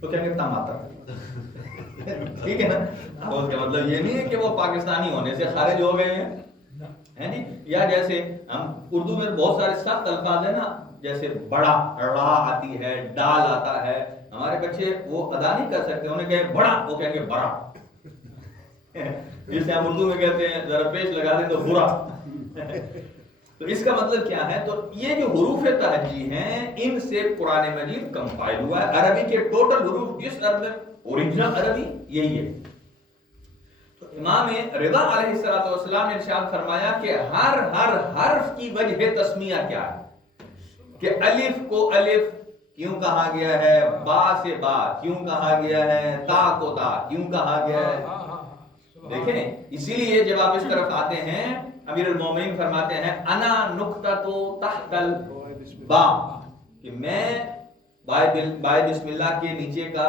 تو کہیں گے ٹماٹر. ٹھیک ہے نا. تو اس کا مطلب یہ نہیں ہے کہ وہ پاکستانی ہونے سے خارج ہو گئے ہیں, ہے نہیں. یا جیسے ہم اردو میں بہت سارے سخت الفاظ ہیں نا, جیسے بڑا, را آتی ہے, ڈال آتا ہے. ہمارے بچے وہ ادا نہیں کر سکتے, انہیں کہیں بڑا, وہ کہیں گے بڑا. جسے ہم اردو میں کہتے ہیں ذرا پیش لگا دیں تو برا. تو اس کا مطلب کیا ہے؟ تو یہ جو حروف تہجی ہیں ان سے قرآن مجید کمپائل ہوا ہے. عربی کے ٹوٹل حروف جس عرب میں اوریجنل عربی یہی ہے. تو امام رضا علیہ السلام نے ارشاد فرمایا کہ ہر حرف کی وجہ تسمیہ کیا ہے, کہ الف کو الف کیوں کہا گیا ہے, با سے با کیوں کہا گیا ہے, تا کو تا کیوں کہا گیا ہے. دیکھیں اسی لیے جب آپ اس طرف آتے ہیں امیر المومنین فرماتے ہیں انا نقطۃ تحت البا, کہ میں بائے بسم اللہ کے نیچے کا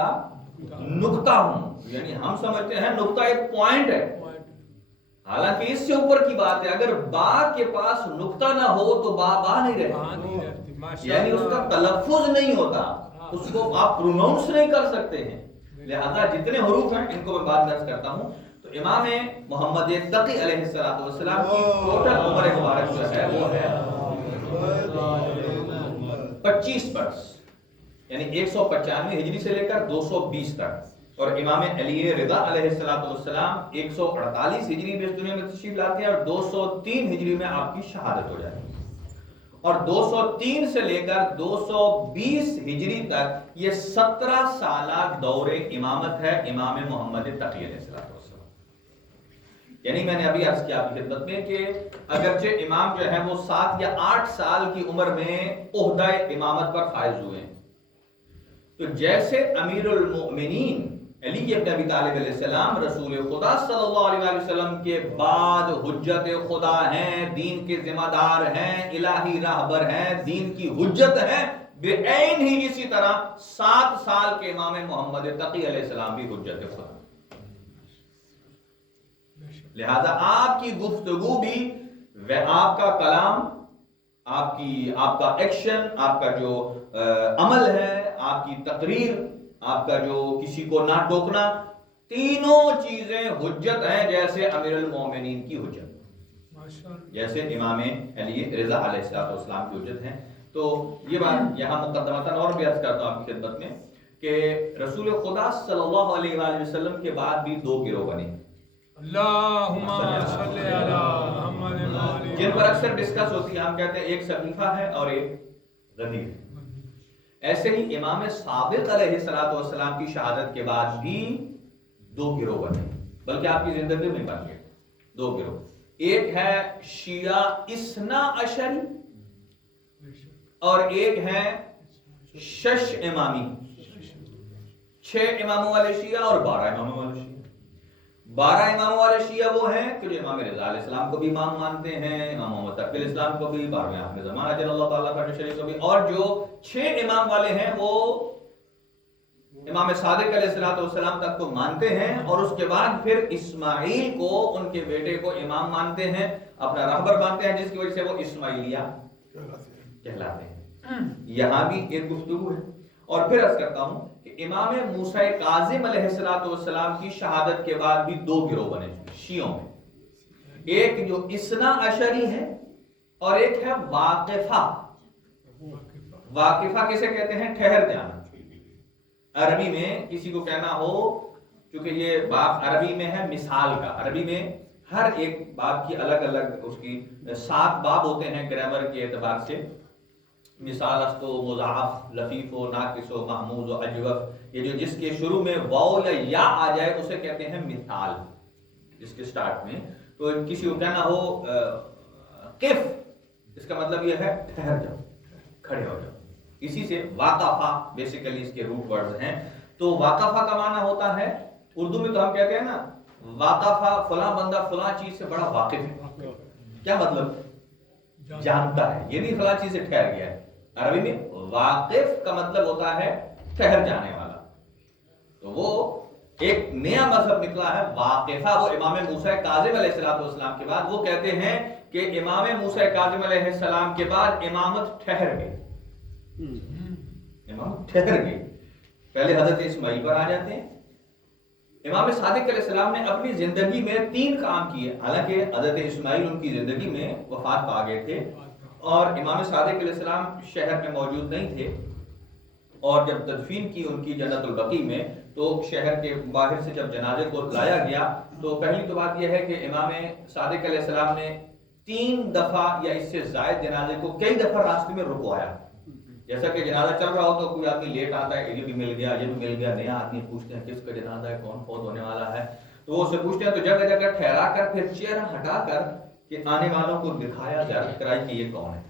نقطہ ہوں. یعنی ہم سمجھتے ہیں نقطہ ایک پوائنٹ ہے, حالانکہ اس سے اوپر کی بات ہے. اگر با کے پاس نقطہ نہ ہو تو با نہیں رہتی, یعنی اس کا تلفظ نہیں ہوتا, اس کو آپ پروناؤنس نہیں کر سکتے ہیں. لہذا جتنے حروف ہیں ان کو میں بات درج کرتا ہوں. تو امام محمد تقی علیہ السلام کی ٹوٹل عمر مبارک جو ہے وہ ہے 25 برس, یعنی 195 ہجری سے لے کر 220 تک. اور امام علی رضا علیہ السلام 148 ہجری میں اس دنیا میں تشریف لاتے ہیں اور 203 ہجری میں آپ کی شہادت ہو جاتی ہے. اور 203 سے لے کر 220 ہجری تک یہ 17 سالہ دور امامت ہے امام محمد تقی علیہ السلام. یعنی میں نے ابھی عرض کیا آپ کی خدمت میں کہ اگرچہ امام جو ہے وہ 7 یا 8 سال کی عمر میں عہدہ امامت پر فائز ہوئے ہیں, تو جیسے امیر المؤمنین علی ابن ابی طالب علیہ السلام رسول خدا صلی اللہ علیہ وسلم کے بعد حجت خدا ہیں, دین کے ذمہ دار ہیں, الہی راہبر ہیں, دین کی حجت ہیں, بے عین ہی اسی طرح 7 سال کے امام محمد تقی علیہ السلام بھی حجت خدا. لہذا آپ کی گفتگو بھی, آپ کا کلام, آپ کا ایکشن, آپ کا جو عمل ہے, آپ کی تقریر, آپ کا جو کسی کو نہ ٹوکنا, تینوں چیزیں حجت ہیں جیسے امیر المومنین کی حجت, جیسے امام علی رضا علیہ السلام کی حجت ہیں. تو یہ بات یہاں مقدمتاً اور بھی عرض کرتا ہوں آپ کی خدمت میں کہ رسول خدا صلی اللہ علیہ وآلہ وسلم کے بعد بھی 2 گروہ بنے اللہم صلی علی محمد, جن پر اکثر ڈسکس ہوتی ہے. ہم کہتے ہیں ایک سقیفہ ہے اور ایک غدیر. ایسے ہی امام صادق علیہ السلام کی شہادت کے بعد بھی 2 گروہ بنے, بلکہ آپ کی زندگی میں بن گئے 2 گروہ. ایک ہے شیعہ اثنا عشری اور ایک ہے شش امامی, 6 اماموں والے شیعہ اور 12 اماموں والے شیعہ. 12 اماموں والے شیعہ وہ ہیں کہ جو امام رضا علیہ السلام کو بھی امام مانتے ہیں, امام محمد تقی علیہ السلام کو بھی, 12ویں آخر زمانہ جل اللہ تعالیٰ کا شریف کو بھی, اور جو 6 امام والے ہیں وہ امام صادق علیہ السلام تک کو مانتے ہیں, اور اس کے بعد پھر اسماعیل کو, ان کے بیٹے کو امام مانتے ہیں, اپنا راہبر مانتے ہیں, جس کی وجہ سے وہ اسماعیلیہ کہلاتے ہیں. یہاں بھی ایک گفتگو ہے. اور پھر عرض کرتا ہوں کہ امام موسیٰ کاظم علیہ السلام کی شہادت کے بعد بھی 2 گروہ بنے شیعوں میں. ایک جو اثنا عشری ہے اور ایک ہے واقفہ. واقفہ کسے کہتے ہیں؟ ٹھہر جانا. عربی میں کسی کو کہنا ہو, چونکہ یہ باب عربی میں ہے مثال کا, عربی میں ہر ایک باب کی الگ الگ اس کی 7 باب ہوتے ہیں گرامر کے اعتبار سے. مثال است و مضاعف, لفیف و ناقص و محموز و اجوف, یہ جو جس کے شروع میں واو یا آ جائے اسے کہتے ہیں مثال, جس کے سٹارٹ میں. تو کسی کو کہنا ہو قف, اس کا مطلب یہ ہے ٹھہر جاؤ, کھڑے ہو جاؤ. اسی سے واقفہ بیسیکلی اس کے روٹ ورڈز ہیں. تو واقفہ کا معنی ہوتا ہے, اردو میں تو ہم کہتے ہیں نا واقفہ, فلاں بندہ فلاں چیز سے بڑا واقف ہے. کیا مطلب؟ جانتا ہے, یہ نہیں فلاں چیز سے ٹھہر گیا ہے. عربی میں واقف کا مطلب ہوتا ہے ٹھہر جانے والا. تو وہ ایک نیا مذہب نکلا ہے واقفہ, وہ امام موسیٰ کاظم علیہ السلام کے بعد. وہ کہتے ہیں کہ امام موسیٰ کاظم علیہ السلام کے بعد امامت ٹھہر گئی, امامت ٹھہر گئی. پہلے حضرت اسماعیل پر آ جاتے ہیں۔ امام صادق علیہ السلام نے اپنی زندگی میں 3 کام کیے، حالانکہ حضرت اسماعیل ان کی زندگی میں وفات پا گئے تھے اور امام صادق علیہ السلام شہر میں موجود نہیں تھے، اور جب تدفین کی ان کی جنت البقیع میں تو شہر کے باہر سے جب جنازے کو لایا گیا تو پہلی تو بات یہ ہے کہ امام صادق علیہ السلام نے 3 دفعہ یا اس سے زائد جنازے کو کئی دفعہ راستے میں رکوایا۔ جیسا کہ جنازہ چل رہا ہو تو کوئی آدمی لیٹ آتا ہے، یہ بھی مل گیا، یہ بھی مل گیا، نیا آدمی پوچھتے ہیں کس کا جنازہ ہے، کون فوت ہونے والا ہے، تو وہ اسے پوچھتے ہیں تو جگہ جگہ ٹھہرا کر پھر چہرہ ہٹا کر کہ آنے والوں کو دکھایا زیارت کرائی کہ یہ کون ہے،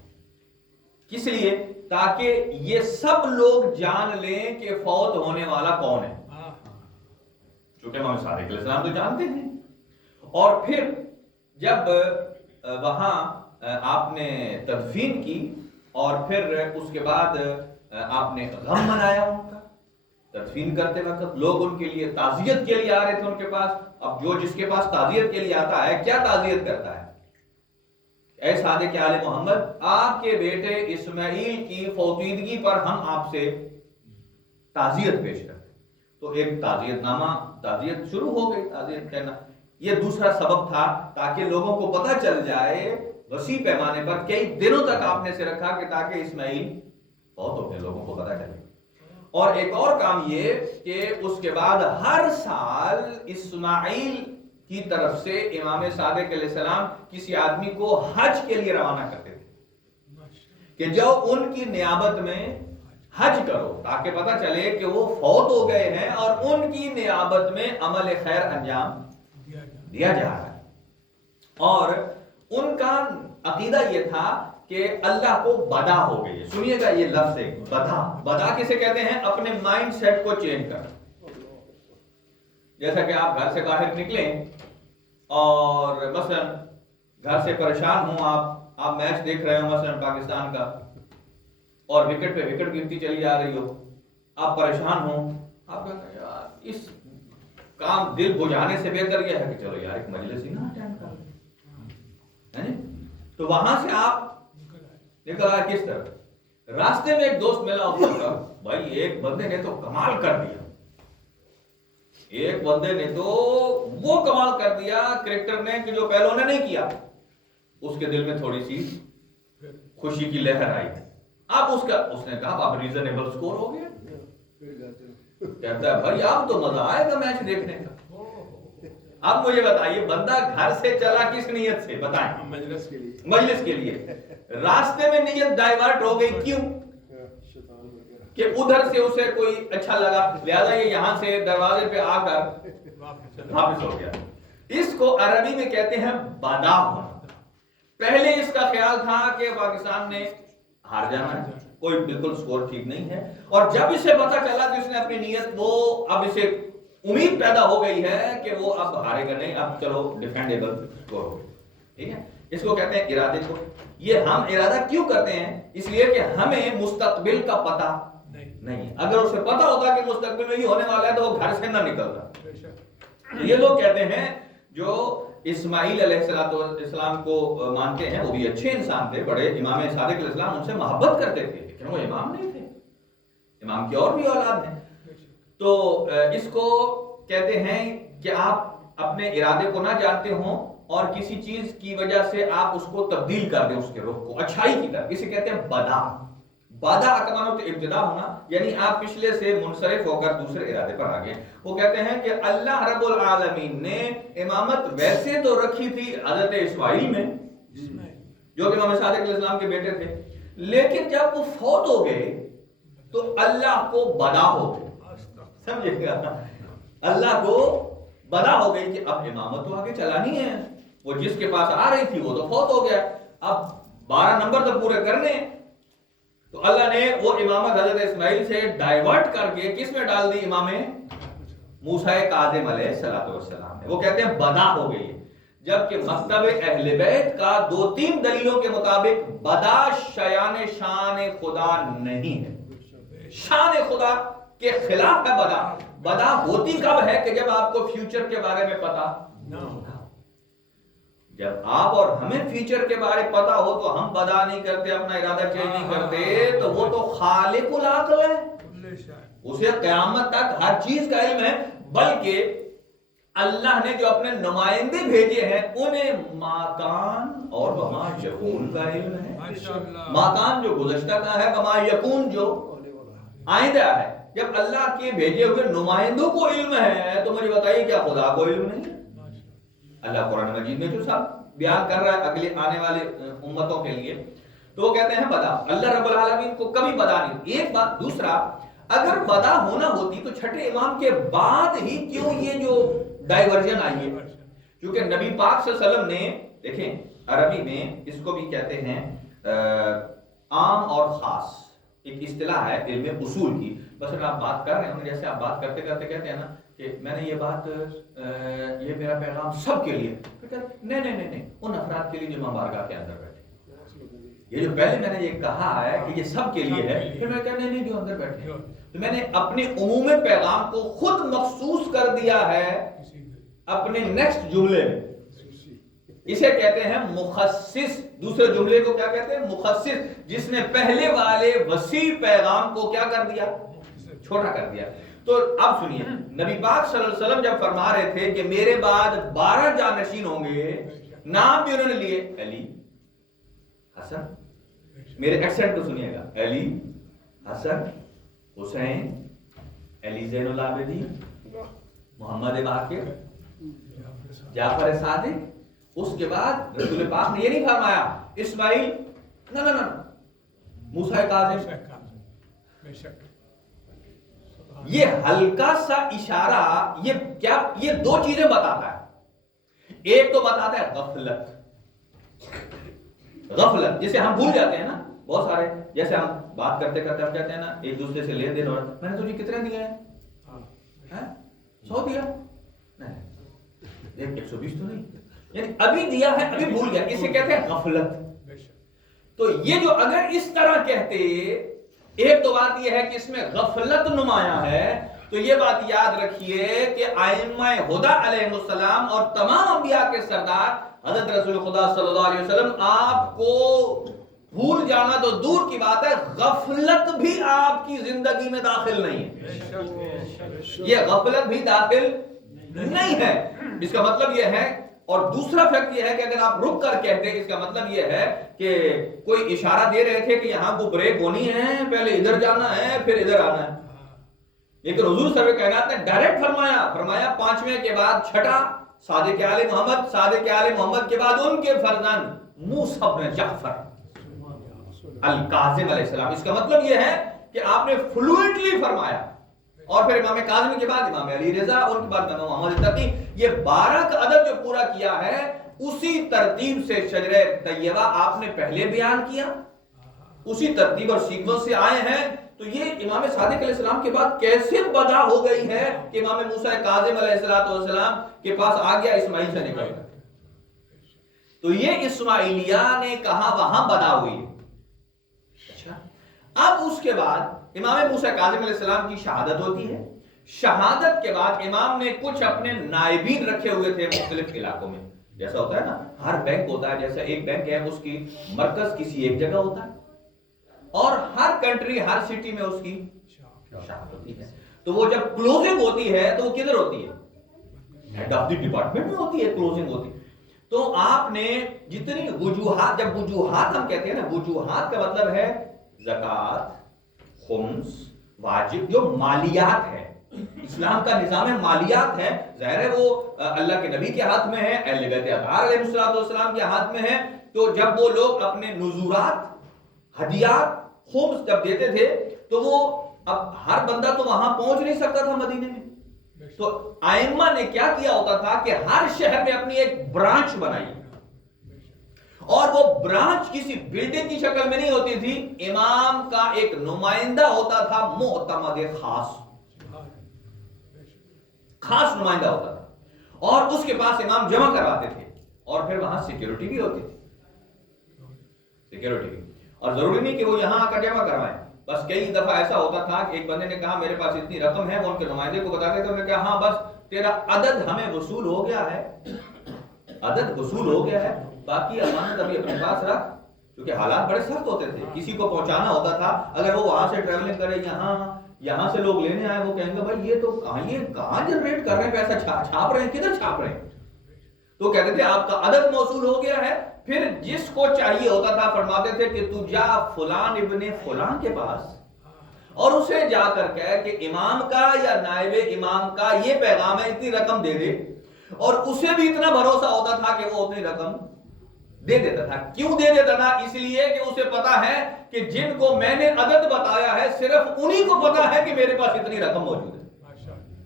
کس لیے؟ تاکہ یہ سب لوگ جان لیں کہ فوت ہونے والا کون ہے، چونکہ امام صادق علیہ السلام تو جانتے ہیں۔ اور پھر جب وہاں آپ نے تدفین کی اور پھر اس کے بعد آپ نے غم منایا ان کا، تدفین کرتے وقت لوگ ان کے لیے تعزیت کے لیے آ رہے تھے ان کے پاس۔ اب جو جس کے پاس تعزیت کے لیے آتا ہے کیا تعزیت کرتا ہے؟ اے صادق آل محمد، آپ کے بیٹے اسماعیل کی فوتیدگی پر ہم آپ سے تعزیت پیش کرتے ہیں۔ تو ایک تعزیت نامہ، تعزیت شروع ہو گئی، تعزیت کہنا یہ دوسرا سبب تھا تاکہ لوگوں کو پتہ چل جائے وسیع پیمانے پر، کئی دنوں تک آپ نے اسے رکھا کہ تاکہ اسماعیل بہت ہوتے لوگوں کو پتہ چلے۔ اور ایک اور کام یہ کہ اس کے بعد ہر سال اسماعیل کی طرف سے امام صادق علیہ السلام کسی آدمی کو حج کے لیے روانہ کرتے تھے کہ جو ان کی نیابت میں حج کرو، تاکہ پتہ چلے کہ وہ فوت ہو گئے ہیں اور ان کی نیابت میں عمل خیر انجام دیا جا رہا ہے۔ اور ان کا عقیدہ یہ تھا کہ اللہ کو بدا ہو گئی ہے۔ سنیے گا یہ لفظ ہے بدا، بدا کسے کہتے ہیں؟ اپنے مائنڈ سیٹ کو چینج کرنا۔ جیسا کہ آپ گھر سے باہر نکلیں اور مثلا گھر سے پریشان ہوں، آپ میچ دیکھ رہے ہو مثلا پاکستان کا، اور وکٹ پہ وکٹ گرتی چلی جا رہی ہو، آپ پریشان ہوں، آپ کہتے ہیں یار اس کام دل بجھانے سے بہتر یہ ہے کہ چلو یار ایک مجلس ہی نہ اٹینڈ کر لیں۔ تو وہاں سے آپ نکل آئے کس طرح؟ راستے میں ایک دوست ملا، اس کا بھائی ایک بندے نے تو کمال کر دیا، ایک بندے نے تو وہ کمال کر دیا کرکٹر نے کہ جو پہلوں نے نہیں کیا۔ اس کے دل میں تھوڑی سی خوشی کی لہر آئی۔ اب اس نے کہا آپ ریزنیبل سکور ہو گیا، کہتا ہے بھائی اب تو مزہ آئے گا میچ دیکھنے کا۔ اب مجھے بتائیے بندہ گھر سے چلا کس نیت سے؟ بتائیں۔ مجلس کے لیے۔ راستے میں نیت ڈائیورٹ ہو گئی، کیوں؟ کہ ادھر سے اسے کوئی اچھا لگا، لہذا یہ یہاں سے دروازے پہ آ کر واپس ہو گیا۔ اس کو عربی میں کہتے ہیں بدا ہونا۔ پہلے اس کا خیال تھا کہ پاکستان نے ہار جانا ہے، کوئی بالکل سکور ٹھیک نہیں ہے، اور جب اسے پتا چلا کہ اس نے اپنی نیت وہ اب اسے امید پیدا ہو گئی ہے کہ وہ اب ہارے گا نہیں، اب چلو ڈیفینڈیبل سکور ہو گیا، ٹھیک ہے۔ اس کو کہتے ہیں ارادے کو۔ یہ ہم ارادہ کیوں کرتے ہیں؟ اس لیے کہ ہمیں مستقبل کا پتہ نہیں ہے۔ اگر اسے پتہ ہوتا کہ مستقبل میں یہ ہونے والا ہے تو وہ گھر سے نہ نکلتا۔ یہ لوگ کہتے ہیں جو اسماعیل علیہ السلام کو مانتے ہیں، وہ بھی اچھے انسان تھے، بڑے امام صادق علیہ السلام ان سے محبت کرتے تھے، لیکن وہ امام نہیں تھے، امام کی اور بھی اولاد ہیں۔ تو اس کو کہتے ہیں کہ آپ اپنے ارادے کو نہ جانتے ہوں اور کسی چیز کی وجہ سے آپ اس کو تبدیل کر دیں، اس کے رخ کو اچھائی کی طرف، اسے کہتے ہیں بدا۔ بدا اکمانو ابتدا ہونا، یعنی آپ پچھلے سے منصرف ہو کر دوسرے ارادے پر آ گئے۔ وہ کہتے ہیں کہ اللہ رب العالمین نے امامت ویسے تو رکھی تھی حضرت اسماعیل میں، جو کہ امام صادق علیہ السلام کے بیٹے تھے، لیکن جب وہ فوت ہو گئے تو اللہ کو بدا ہو گئی، سمجھے گا؟ اللہ کو بدا ہو گئی کہ اب امامت تو آگے چلانی ہے، وہ جس کے پاس آ رہی تھی وہ تو فوت ہو گیا، اب 12 نمبر تو پورے کرنے۔ تو اللہ نے وہ امامت حضرت اسماعیل سے ڈائیورٹ کر کے کس میں ڈال دی؟ امام موسیٰ کاظم علیہ السلام میں۔ وہ کہتے ہیں بدا ہو گئی ہے، جبکہ مکتب اہل بیت کا 2-3 دلیلوں کے مطابق بدا شیان شان خدا نہیں ہے، شان خدا کے خلاف ہے بدا۔ بدا ہوتی کب ہے؟ کہ جب آپ کو فیوچر کے بارے میں پتا نہ ہو۔ جب آپ اور ہمیں فیوچر کے بارے پتا ہو تو ہم بدا نہیں کرتے، اپنا ارادہ چینج نہیں کرتے، تو وہ تو خالق العقل ہے۔ اسے قیامت تک ہر چیز کا علم ہے، بلکہ اللہ نے جو اپنے نمائندے بھیجے ہیں انہیں ماکان اور وما یکون کا علم ہے۔ ماکان جو گزشتہ کا ہے، وما یکون جو آئندہ ہے۔ جب اللہ کے بھیجے ہوئے نمائندوں کو علم ہے تو مجھے بتائیے کیا خدا کو علم نہیں؟ اللہ قرآن مجید میں جو سب بیان کر رہا ہے اگلے آنے والے امتوں کے لیے، تو وہ کہتے ہیں بدا، اللہ رب العالمین کو کبھی بدا نہیں۔ ایک بات، دوسرا، اگر بدا ہونا ہوتی تو چھٹے امام کے بعد ہی کیوں یہ جو ڈائیورژن آئی ہے؟ کیونکہ نبی پاک صلی اللہ علیہ وسلم نے، دیکھیں عربی میں اس کو بھی کہتے ہیں عام اور خاص، ایک اصطلاح ہے علم اصول کی۔ بس آپ بات کر رہے ہیں، جیسے آپ بات کرتے کرتے کہتے ہیں نا کہ میں نے یہ بات، یہ میرا پیغام سب کے لیے، نہیں، ان افراد کے لیے جو بارگاہ کے اندر بیٹھے۔ یہ جو پہلے میں نے یہ کہا ہے کہ یہ سب کے لیے ہے، پھر میں کہا نہیں جو اندر بیٹھے، تو میں نے اپنے عموم پیغام کو خود مخصوص کر دیا ہے اپنے نیکسٹ جملے میں۔ اسے کہتے ہیں مخصص۔ دوسرے جملے کو کیا کہتے ہیں؟ مخصص، جس نے پہلے والے وسیع پیغام کو کیا کر دیا؟ چھوٹا کر دیا۔ تو اب سنیے، نبی پاک صلی اللہ علیہ وسلم جب فرما رہے تھے کہ میرے بعد 12 جانشین ہوں گے، نام بھی انہوں نے لیے، علی، حسن، میرے ایکسنٹ کو سنیے گا، علی، حسن، حسین، علی زین العابدین، محمد باقر، جعفر صادق۔ اس کے بعد رسول پاک نے یہ نہیں فرمایا اسماعیل، نہ، موسیٰ کاظم۔ یہ ہلکا سا اشارہ یہ دو چیزیں بتاتا ہے۔ ایک تو بتاتا ہے غفلت جسے ہم بھول جاتے ہیں نا، بہت سارے، جیسے ہم بات کرتے کرتے ہم کہتے ہیں نا ایک دوسرے سے لین دین، اور میں نے تجھے کتنے دیے ہیں؟ 100 دیا؟ نہیں، 120 تو نہیں، یعنی ابھی دیا ہے، ابھی بھول گیا، اسے کہتے ہیں غفلت۔ تو یہ جو اگر اس طرح کہتے، ایک تو بات یہ ہے کہ اس میں غفلت نمایاں ہے، تو یہ بات یاد رکھیے کہ ائمہ ہدی علیہ السلام اور تمام انبیاء کے سردار حضرت رسول خدا صلی اللہ علیہ وسلم، آپ کو بھول جانا تو دور کی بات ہے، غفلت بھی آپ کی زندگی میں داخل نہیں ہے۔ یہ غفلت بھی داخل نہیں ہے۔ اس کا مطلب یہ ہے، اور دوسرا فیکٹ یہ ہے کہ اگر آپ رک کر کہتے ہیں، اس کا مطلب یہ ہے کہ کوئی اشارہ دے رہے تھے کہ یہاں کو بریک ہونی ہے، پہلے ادھر جانا ہے پھر ادھر آنا ہے، لیکن حضور سرور کائنات نے ڈائریکٹ فرمایا 5ویں کے بعد چھٹا صادق آل محمد، صادق آل محمد کے بعد ان کے فرزند موسیٰ بن جعفر الکاظم علیہ السلام۔ اس کا مطلب یہ ہے کہ آپ نے فلوئنٹلی فرمایا، اور پھر امام کاظم کے بعد امام علی رضا، ان کے بعد امام محمد تقی، یہ 12 کا عدد جو پورا کیا ہے اسی ترتیب سے شجرہ طیبہ آپ نے پہلے بیان کیا، اسی ترتیب اور سیکوینس سے آئے ہیں۔ تو یہ امام صادق علیہ السلام کے بعد کیسے بدا ہو گئی ہے کہ امام موسیٰ کاظم علیہ السلام کے پاس آ گیا اسماعیل سے نکل گیا؟ تو یہ اسماعیلیہ نے کہا وہاں بدا ہوئی۔ اچھا، اب اس کے بعد امام موسیٰ کاظم علیہ السلام کی شہادت ہوتی ہے۔ شہادت کے بعد امام نے کچھ اپنے نائبین رکھے ہوئے تھے مختلف علاقوں میں، جیسا ہوتا ہے نا ہر بینک ہوتا ہے، جیسا ایک بینک ہے اس کی مرکز کسی ایک جگہ ہوتا ہے، اور ہر کنٹری ہر سٹی میں اس کی شہادت ہوتی ہے۔ تو وہ جب کلوزنگ ہوتی ہے تو وہ کدھر ہوتی ہے؟ ہیڈ آف دی ڈپارٹمنٹ میں ہوتی ہے، کلوزنگ ہوتی ہے۔ تو آپ نے جتنی وجوہات، جب وجوہات ہم کہتے ہیں نا، وجوہات کا مطلب ہے زکوٰۃ، خمس، واجب، جو مالیات ہے، اسلام کا نظام مالیات ہے، ظاہر ہے وہ اللہ کے نبی کے ہاتھ میں ہے، اہل بیت اطہار علیہ السلام کے ہاتھ میں ہے۔ تو جب وہ لوگ اپنے نذورات، ہدیات، خمس جب دیتے تھے تو وہ، اب ہر بندہ تو وہاں پہنچ نہیں سکتا تھا مدینے میں، تو ائمہ نے کیا کیا ہوتا تھا کہ ہر شہر میں اپنی ایک برانچ بنائی، اور وہ برانچ کسی بلڈنگ کی شکل میں نہیں ہوتی تھی، امام کا ایک نمائندہ ہوتا تھا، معتمد خاص نمائندہ ہوتا تھا، اور اس کے پاس امام جمع کرواتے تھے، اور پھر وہاں سیکیورٹی بھی ہوتی تھی، سیکیورٹی بھی، اور ضروری نہیں کہ وہ یہاں آ کر جمع کروائیں، بس کئی دفعہ ایسا ہوتا تھا کہ ایک بندے نے کہا میرے پاس اتنی رقم ہے، وہ ان کے نمائندے کو بتاتے تھے، انہوں نے کہا ہاں بس تیرا عدد ہمیں وصول ہو گیا ہے، عدد وصول ہو گیا ہے، باقی امانت ابھی اپنے پاس رکھ، کیونکہ حالات بڑے سخت ہوتے تھے، کسی کو پہنچانا ہوتا تھا، اگر وہ وہاں سے ٹریولنگ کرے یہاں یہاں سے لوگ لینے آئے، وہ کہیں گے بھائی یہ تو کہاں جنریٹ کر رہے ہیں پیسہ، چھاپ رہے ہیں، کدھر چھاپ رہے ہیں؟ تو کہتے تھے آپ کا عدد موصول ہو گیا ہے۔ پھر جس کو چاہیے ہوتا تھا فرماتے تھے کہ تو جا فلان ابن فلان کے پاس اور اسے جا کر کہے کہ امام کا یا نائب امام کا یہ پیغام ہے، اتنی رقم دے دے، اور اسے بھی اتنا بھروسہ ہوتا تھا کہ وہ اپنی رقم دے دیتا تھا۔ کیوں دے دیتا تھا؟ اس لیے کہ اسے پتا ہے کہ جن کو میں نے عدد بتایا ہے صرف انہی کو پتا ہے کہ میرے پاس اتنی رقم موجود ہے۔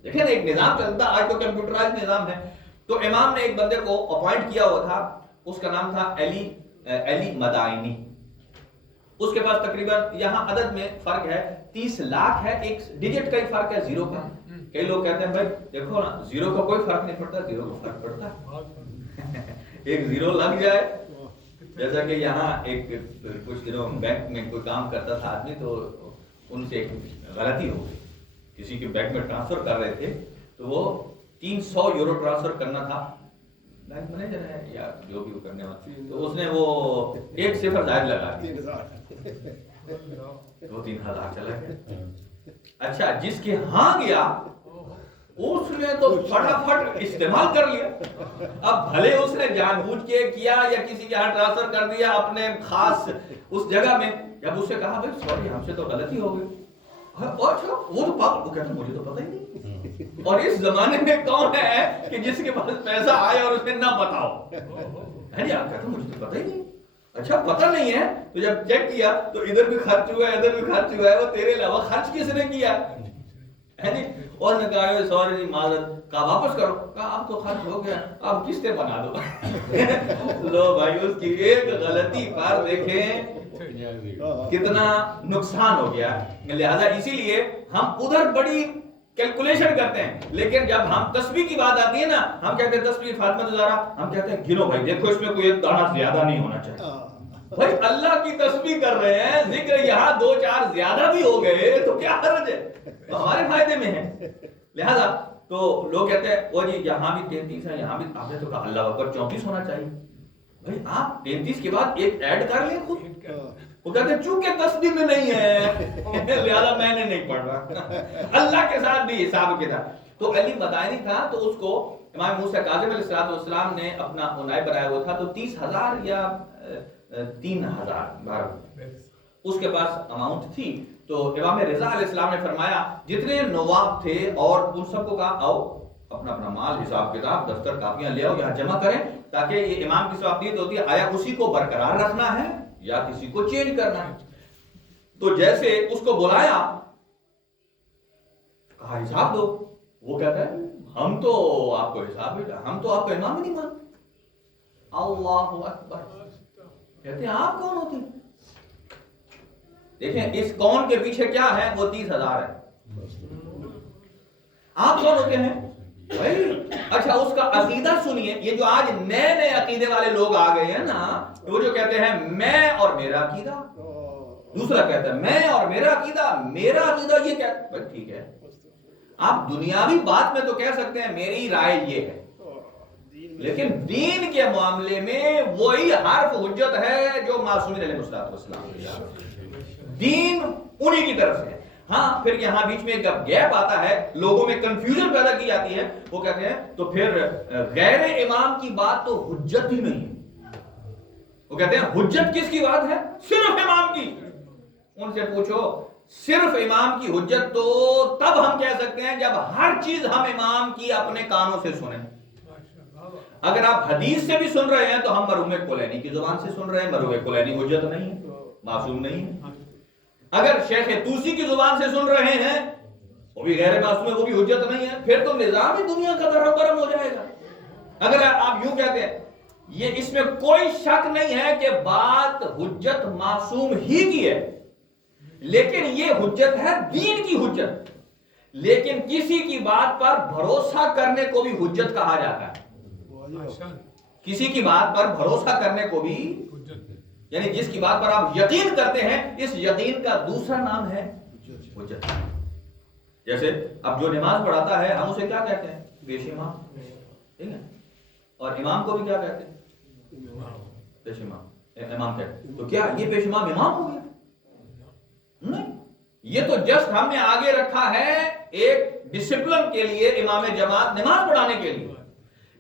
دیکھیں ایک نظام چلتا، آج تو کمپیوٹرائز نظام ہے۔ تو امام نے ایک بندے کو اپوائنٹ کیا ہوا تھا، اس کا نام تھا علی مدائنی۔ اس کے پاس تقریباً یہاں عدد میں فرق ہے 30 لاکھ ہے، ایک ڈیجٹ کا ہی فرق ہے، زیرو کا۔ کئی لوگ کہتے ہیں بھائی دیکھو نا زیرو کا کوئی فرق نہیں پڑتا، زیرو کا فرق پڑتا ہے۔ ایک زیرو لگ جائے، جیسا کہ یہاں ایک کچھ دنوں بینک میں کوئی کام کرتا تھا آدمی، تو ان سے ایک غلطی ہو گئی، کسی کے بینک میں ٹرانسفر کر رہے تھے، تو وہ 300 یورو ٹرانسفر کرنا تھا، بینک مینیجر ہے یا جو بھی وہ کرنے والا، تو اس نے وہ ایک صفر زائد لگا دیا، 2-3 ہزار چلا گیا۔ اچھا جس کے ہاں گیا اس نے تو فٹافٹ استعمال کر لیا۔ اب بھلے اس نے جان بوجھ کے کیا یا کسی کے ہاں ٹرانسفر کر دیا اپنے خاص اس جگہ میں، جب اس سے کہا بھائی سوری ہم سے تو غلطی ہو گئی، اور وہ تو پاپ وہ کہتا مجھے تو پتہ ہی نہیں۔ اور اس زمانے میں کون ہے کہ جس کے پاس پیسہ آئے اور اسے نہ بتاؤ، ہے جی؟ آپ کہتے مجھے تو پتہ ہی نہیں۔ اچھا پتہ نہیں ہے، تو جب چیک کیا تو ادھر بھی خرچ ہوا ہے ادھر بھی خرچ ہوا ہے، وہ تیرے علاوہ خرچ کس نے کیا ہے جی؟ اور نے کہا سوری جی معذرت، کہا واپس کرو، کہا اب تو خرچ ہو گیا اب قسطیں بنا دو۔ لو بھائی اس کی ایک غلطی پر دیکھیں کتنا نقصان ہو گیا۔ لہذا اسی لیے ہم ادھر بڑی کیلکولیشن کرتے ہیں، لیکن جب ہم تسبیح کی بات آتی ہے نا، ہم کہتے ہیں تسبیح فاطمہ زہرا، ہم کہتے ہیں گنو بھائی دیکھو اس میں کوئی ایک دانہ زیادہ نہیں ہونا چاہیے۔ بھائی اللہ کی تسبیح کر رہے ہیں، ذکر یہاں 2-4 زیادہ بھی ہو گئے تو کیا حرج ہے، تو ہمارے فائدے میں ہے۔ لہذا تو لوگ کہتے ہیں وہ جی یہاں بھی 33 ہے، یہاں بھی، آپ نے تو کہا اللہ اکبر 34 ہونا چاہیے۔ بھائی آپ 33 کے بعد ایک ایڈ کر لیں خود، وہ کہتے ہیں چونکہ تسبیح میں نہیں ہے لہذا میں نے نہیں پڑھ رہا۔ اللہ کے ساتھ بھی حساب کتاب۔ تو علی مدائنی تھا، تو اس کو امام موسیٰ کاظم علیہ السلام نے اپنا نائب بنایا ہوا تھا، تو 30,000 یا 3,000 اس کے پاس اماؤنٹ تھی۔ تو امام رضا علیہ السلام نے فرمایا جتنے نواب تھے اور ان سب کو کہا آؤ اپنا اپنا مال حساب کتاب دفتر کاپیاں لے آؤ یہاں جمع کریں، تاکہ یہ امام کی ثوابیت ہوتی ہے آیا اسی کو برقرار رکھنا ہے یا کسی کو چینج کرنا ہے۔ تو جیسے اس کو بلایا کہا حساب دو، وہ کہتا ہے ہم تو آپ کو حساب ہی، ہم تو آپ کو امام ہی نہیں مانتے۔ اللہ اکبر، کہتے ہیں آپ کون ہوتے ہیں؟ دیکھیں اس کون کے پیچھے کیا ہے، وہ 30,000 ہے۔ آپ کون ہوتے ہیں بھائی؟ اچھا اس کا عقیدہ سنیے، یہ جو آج نئے نئے عقیدے والے لوگ آ گئے ہیں نا، وہ جو کہتے ہیں میں اور میرا عقیدہ، دوسرا کہتا ہے میں اور میرا عقیدہ یہ کہتا ہے ٹھیک ہے، آپ دنیاوی بات میں تو کہہ سکتے ہیں میری رائے یہ ہے، لیکن دین کے معاملے میں وہی حرف حجت ہے جو معصومین علیہ السلام، دین انہی کی طرف سے۔ ہاں پھر یہاں بیچ میں جب گیپ آتا ہے، لوگوں میں کنفیوژن پیدا کی جاتی ہے، وہ کہتے ہیں تو پھر غیر امام کی بات تو حجت ہی نہیں ہے۔ وہ کہتے ہیں حجت کس کی بات ہے؟ صرف امام کی۔ ان سے پوچھو صرف امام کی حجت تو تب ہم کہہ سکتے ہیں جب ہر چیز ہم امام کی اپنے کانوں سے سنیں۔ اگر آپ حدیث سے بھی سن رہے ہیں تو ہم مرحوم کلینی کی زبان سے سن رہے ہیں، مرحوم کلینی حجت نہیں ہے، معصوم نہیں ہے۔ اگر شیخ توسی کی زبان سے سن رہے ہیں وہ بھی غیر معصوم ہے، وہ بھی حجت نہیں ہے، پھر تو نظام ہی دنیا کا درہم برہم ہو جائے گا۔ اگر آپ یوں کہتے ہیں، یہ اس میں کوئی شک نہیں ہے کہ بات حجت معصوم ہی کی ہے، لیکن یہ حجت ہے دین کی حجت، لیکن کسی کی بات پر بھروسہ کرنے کو بھی حجت کہا جاتا ہے۔ کسی کی بات پر بھروسہ کرنے کو بھی، یعنی جس کی بات پر آپ یقین کرتے ہیں، اس یقین کا دوسرا نام ہے حجت۔ جیسے اب جو نماز پڑھاتا ہے ہم اسے کیا کہتے ہیں؟ پیش امام، ٹھیک ہے؟ اور امام کو بھی کیا کہتے ہیں؟ پیش امام، امام کہتے ہیں۔ تو کیا یہ پیش امام امام ہو گیا؟ نہیں، یہ تو جسٹ ہم نے آگے رکھا ہے ایک ڈسپلن کے لیے، امام جماعت نماز پڑھانے کے لیے.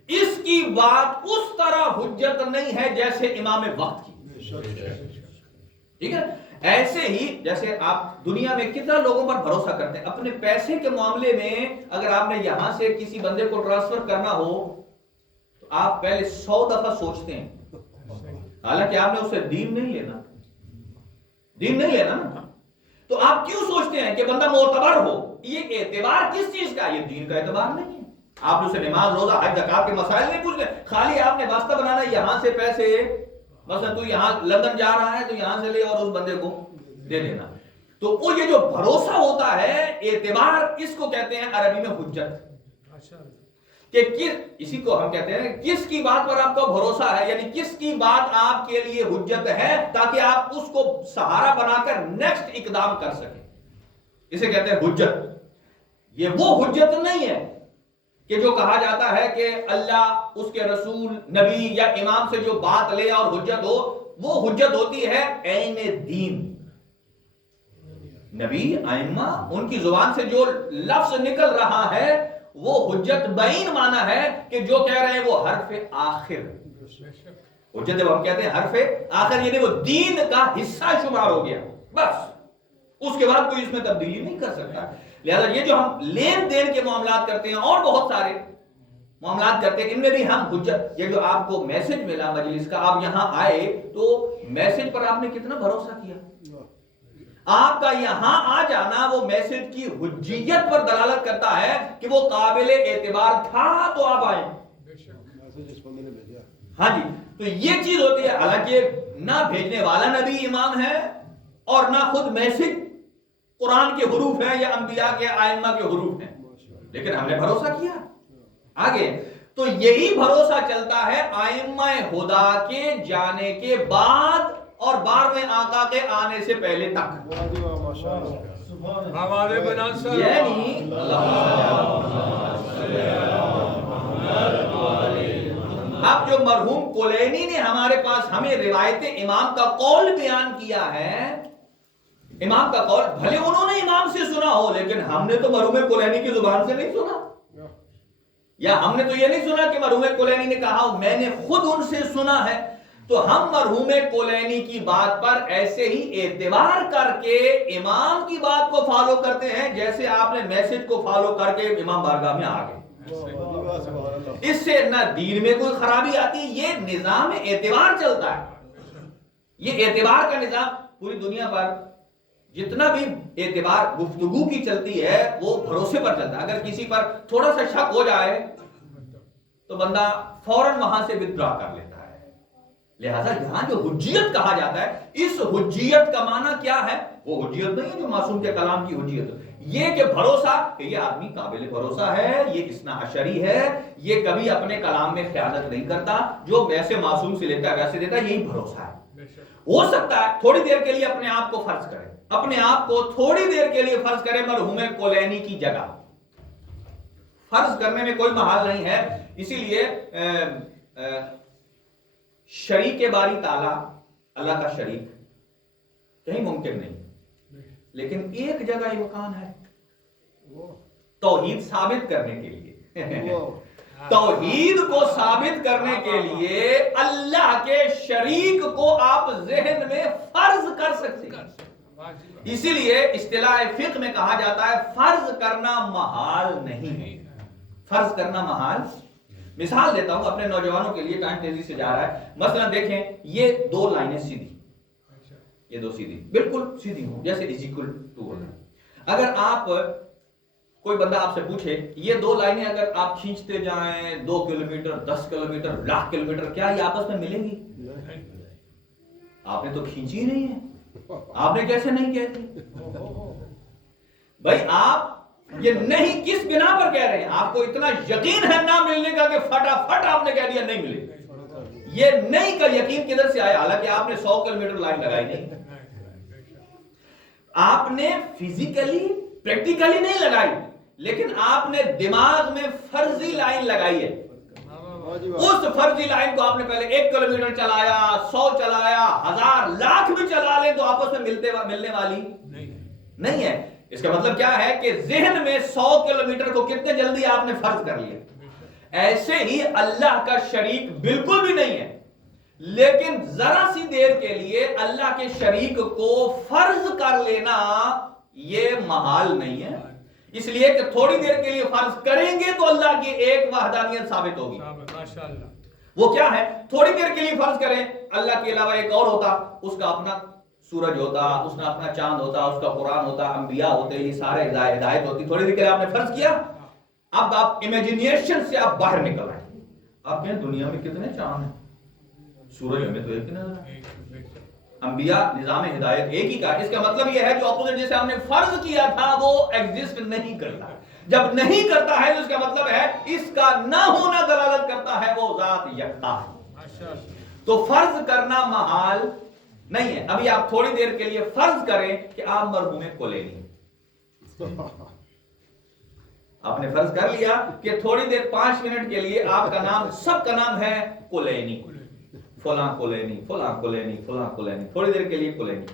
اس کی بات اس طرح حجت نہیں ہے جیسے امام وقت کی. ٹھیک ہے. ایسے ہی جیسے آپ دنیا میں کتنا لوگوں پر بھروسہ کرتے ہیں اپنے پیسے کے معاملے میں. اگر آپ نے یہاں سے کسی بندے کو ٹرانسفر کرنا ہو تو آپ پہلے 100 دفعہ سوچتے ہیں، حالانکہ آپ نے اسے دین نہیں لینا نا. تو آپ کیوں سوچتے ہیں کہ بندہ معتبر ہو؟ یہ اعتبار کس چیز کا؟ یہ دین کا اعتبار نہیں ہے. آپ نے اسے نماز، روزہ، حج، زکات کے مسائل نہیں پوچھتے، خالی آپ نے واسطہ بنانا یہاں سے پیسے، مثلا تو یہاں لندن جا رہا ہے تو یہاں سے لے اور اس بندے کو دے دینا. تو وہ یہ جو بھروسہ ہوتا ہے، اعتبار، اس کو کہتے ہیں عربی میں حجت. کہ اسی کو ہم کہتے ہیں کس کی بات پر آپ کا بھروسہ ہے، یعنی کس کی بات آپ کے لیے حجت ہے تاکہ آپ اس کو سہارا بنا کر نیکسٹ اقدام کر سکیں. اسے کہتے ہیں حجت. یہ وہ حجت نہیں ہے کہ جو کہا جاتا ہے کہ اللہ، اس کے رسول، نبی یا امام سے جو بات لے اور حجت ہو. وہ حجت ہوتی ہے عین دین. نبی، ائمہ، ان کی زبان سے جو لفظ نکل رہا ہے وہ حجت بعین مانا ہے کہ جو کہہ رہے ہیں وہ حرف آخر. حجت جب ہم کہتے ہیں حرف آخر، یعنی وہ دین کا حصہ شمار ہو گیا، بس اس کے بعد کوئی اس میں تبدیلی نہیں کر سکتا. لہذا یہ جو ہم لین دین کے معاملات کرتے ہیں اور بہت سارے معاملات کرتے ہیں، ان میں بھی ہم حجت. یہ جو آپ کو میسج ملا مجلس کا، آپ یہاں آئے تو میسج پر آپ نے کتنا بھروسہ کیا؟ آپ کا یہاں آ جانا وہ میسج کی حجیت پر دلالت کرتا ہے کہ وہ قابل اعتبار تھا تو آپ آئے. ہاں جی. تو یہ چیز ہوتی ہے. حالانکہ نہ بھیجنے والا نبی امام ہے اور نہ خود میسج قرآن کے حروف ہیں یا انبیاء کے ائمہ کے حروف ہیں، لیکن ہم نے بھروسہ کیا. آگے تو یہی بھروسہ چلتا ہے ائمہ ہدا کے جانے کے بعد اور 12ویں آقا کے آنے سے پہلے تک. یعنی اب جو مرحوم کلینی نے ہمارے پاس ہمیں روایت امام کا قول بیان کیا ہے، امام کا قول بھلے انہوں نے امام سے سنا ہو، لیکن ہم نے تو مرحوم کلینی کی زبان سے نہیں سنا، یا ہم نے تو یہ نہیں سنا کہ مرحوم کلینی نے کہا ہو، میں نے خود ان سے سنا ہے. تو ہم مرحوم کلینی کی بات پر ایسے ہی اعتبار کر کے امام کی بات کو فالو کرتے ہیں جیسے آپ نے میسج کو فالو کر کے امام بارگاہ میں آ گئے. اس سے نہ دین میں کوئی خرابی آتی. یہ نظام اعتبار چلتا ہے. یہ اعتبار کا نظام پوری دنیا پر جتنا بھی اعتبار گفتگو کی چلتی ہے وہ بھروسے پر چلتا ہے. اگر کسی پر تھوڑا سا شک ہو جائے تو بندہ فوراً وہاں سے ودرا کر لیتا ہے. لہذا یہاں جو حجیت کہا جاتا ہے، اس حجیت کا معنی کیا ہے؟ وہ حجیت نہیں ہے جو معصوم کے کلام کی حجیت. یہ کہ بھروسہ کہ یہ آدمی قابل بھروسہ ہے، یہ اثنا عشری ہے، یہ کبھی اپنے کلام میں خیانت نہیں کرتا، جو ویسے معصوم سے لیتا ہے ویسے دیتا ہے، یہی بھروسہ ہے. ہو سکتا ہے تھوڑی دیر کے لیے اپنے آپ کو فرض کرے، اپنے آپ کو تھوڑی دیر کے لیے فرض کرے مرحوم کلینی کی جگہ. فرض کرنے میں کوئی محال نہیں ہے. اسی لیے شریک باری تعالیٰ، اللہ کا شریک کہیں ممکن نہیں، لیکن ایک جگہ امکان ہے، توحید ثابت کرنے کے لیے. توحید کو ثابت کرنے کے لیے اللہ کے شریک کو آپ ذہن میں فرض کر سکتے ہیں. اسی لیے اصطلاح فقہ میں کہا جاتا ہے فرض کرنا محال نہیں ہے. فرض کرنا محال. مثال دیتا ہوں اپنے نوجوانوں کے لیے، ٹائم تیزی سے جا رہا ہے. مثلا دیکھیں یہ 2 لائنیں سیدھی، یہ 2 سیدھی بالکل سیدھی ہوں جیسے = ہوتا ہے. اگر آپ کوئی بندہ آپ سے پوچھے یہ 2 لائنیں اگر آپ کھینچتے جائیں 2 کلومیٹر، 10 کلومیٹر، لاکھ کلومیٹر، کیا یہ آپس میں ملیں گی؟ آپ نے تو کھینچی ہی نہیں ہے. آپ نے کیسے نہیں کہہ دی؟ بھائی آپ یہ نہیں کس بنا پر کہہ رہے ہیں؟ آپ کو اتنا یقین ہے نہ ملنے کا کہ فٹافٹ آپ نے کہہ دیا نہیں ملے. یہ نہیں کا یقین کدھر سے آیا؟ حالانکہ آپ نے 100 کلومیٹر لائن لگائی نہیں، آپ نے فزیکلی پریکٹیکلی نہیں لگائی، لیکن آپ نے دماغ میں فرضی لائن لگائی ہے. اس فرضی لائن کو آپ نے پہلے 1 کلومیٹر چلایا، 100 چلایا، 1000 لاکھ بھی چلا لیں تو آپس میں ملنے والی نہیں ہے. اس کا مطلب کیا ہے کہ ذہن میں 100 کلومیٹر کو کتنے جلدی آپ نے فرض کر لیا. ایسے ہی اللہ کا شریک بالکل بھی نہیں ہے، لیکن ذرا سی دیر کے لیے اللہ کے شریک کو فرض کر لینا یہ محال نہیں ہے، اس لیے کہ تھوڑی دیر کے لیے فرض کریں گے تو اللہ کی ایک وحدانیت ثابت ہوگی. وہ کیا ہے؟ تھوڑی دیر کے لیے فرض کریں اللہ کے علاوہ ایک اور ہوتا، اس کا اپنا سورج ہوتا، اس کا اپنا چاند ہوتا، اس کا قرآن ہوتا، انبیاء ہوتے، یہ سارے ہدایت ہوتی. تھوڑی دیر کے لیے آپ نے فرض کیا، اب آپ امیجینیشن سے آپ باہر نکل آئے. آپ کہیں دنیا میں کتنے چاند ہیں؟ سورج ہمیں تو ایک ہی نظر ہے. انبیاء نظام ہدایت ایک ہی کا. اس کا مطلب یہ ہے جو اپوزٹ جسے ہم نے فرض کیا تھا وہ ایگزسٹ نہیں کرتا. جب نہیں کرتا ہے تو اس کا مطلب ہے اس کا نہ ہونا دلالت کرتا ہے وہ ذات یکتا ہے. تو فرض کرنا محال نہیں ہے. ابھی آپ تھوڑی دیر کے لیے فرض کریں کہ آپ مرحوم کلینی، آپ نے فرض کر لیا کہ تھوڑی دیر 5 منٹ کے لیے آپ کا نام، سب کا نام ہے کلینی، فلاں کلینی، فلاں کلینی، فلاں کلینی، تھوڑی دیر کے لیے کلینی.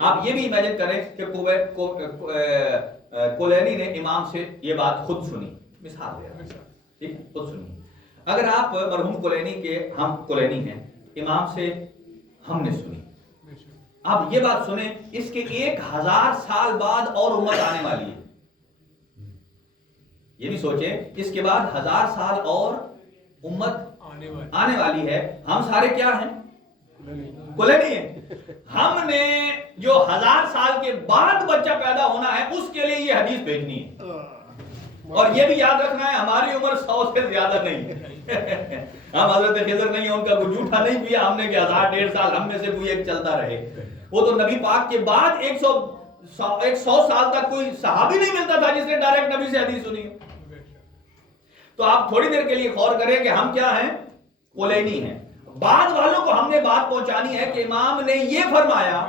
آپ یہ بھی امیجن کریں کہ کلینی نے امام سے یہ بات خود سنی، مثال دے رہا ہوں، ٹھیک ہے، خود سنی. اگر آپ مرحوم کلینی کے، ہم کلینی ہیں، امام سے ہم نے سنی، آپ یہ بات سنیں اس کے 1000 سال بعد اور امت آنے والی ہے. یہ بھی سوچیں اس کے بعد 1000 سال اور امت آنے والی ہے. ہم سارے کیا ہیں؟ کلینی ہیں. ہم نے جو 1000 سال کے بعد بچہ پیدا ہونا ہے اس کے لیے یہ حدیث بھیجنی ہے. اور یہ بھی یاد رکھنا ہے ہماری عمر 100 سے زیادہ نہیں ہے. ہم حضرت خضر نہیں ہیں، ان کا کوئی جھوٹا نہیں پیا ہم نے کہ 1000-1.5 سال ہم میں سے کوئی ایک چلتا رہے. وہ تو نبی پاک کے بعد 100 سال تک کوئی صحابی نہیں ملتا تھا جس نے ڈائریکٹ نبی سے حدیث سنی. تو آپ تھوڑی دیر کے لیے غور کریں کہ ہم کیا ہیں؟ کلینی ہیں. بعد والوں کو ہم نے بات پہنچانی ہے کہ امام نے یہ فرمایا،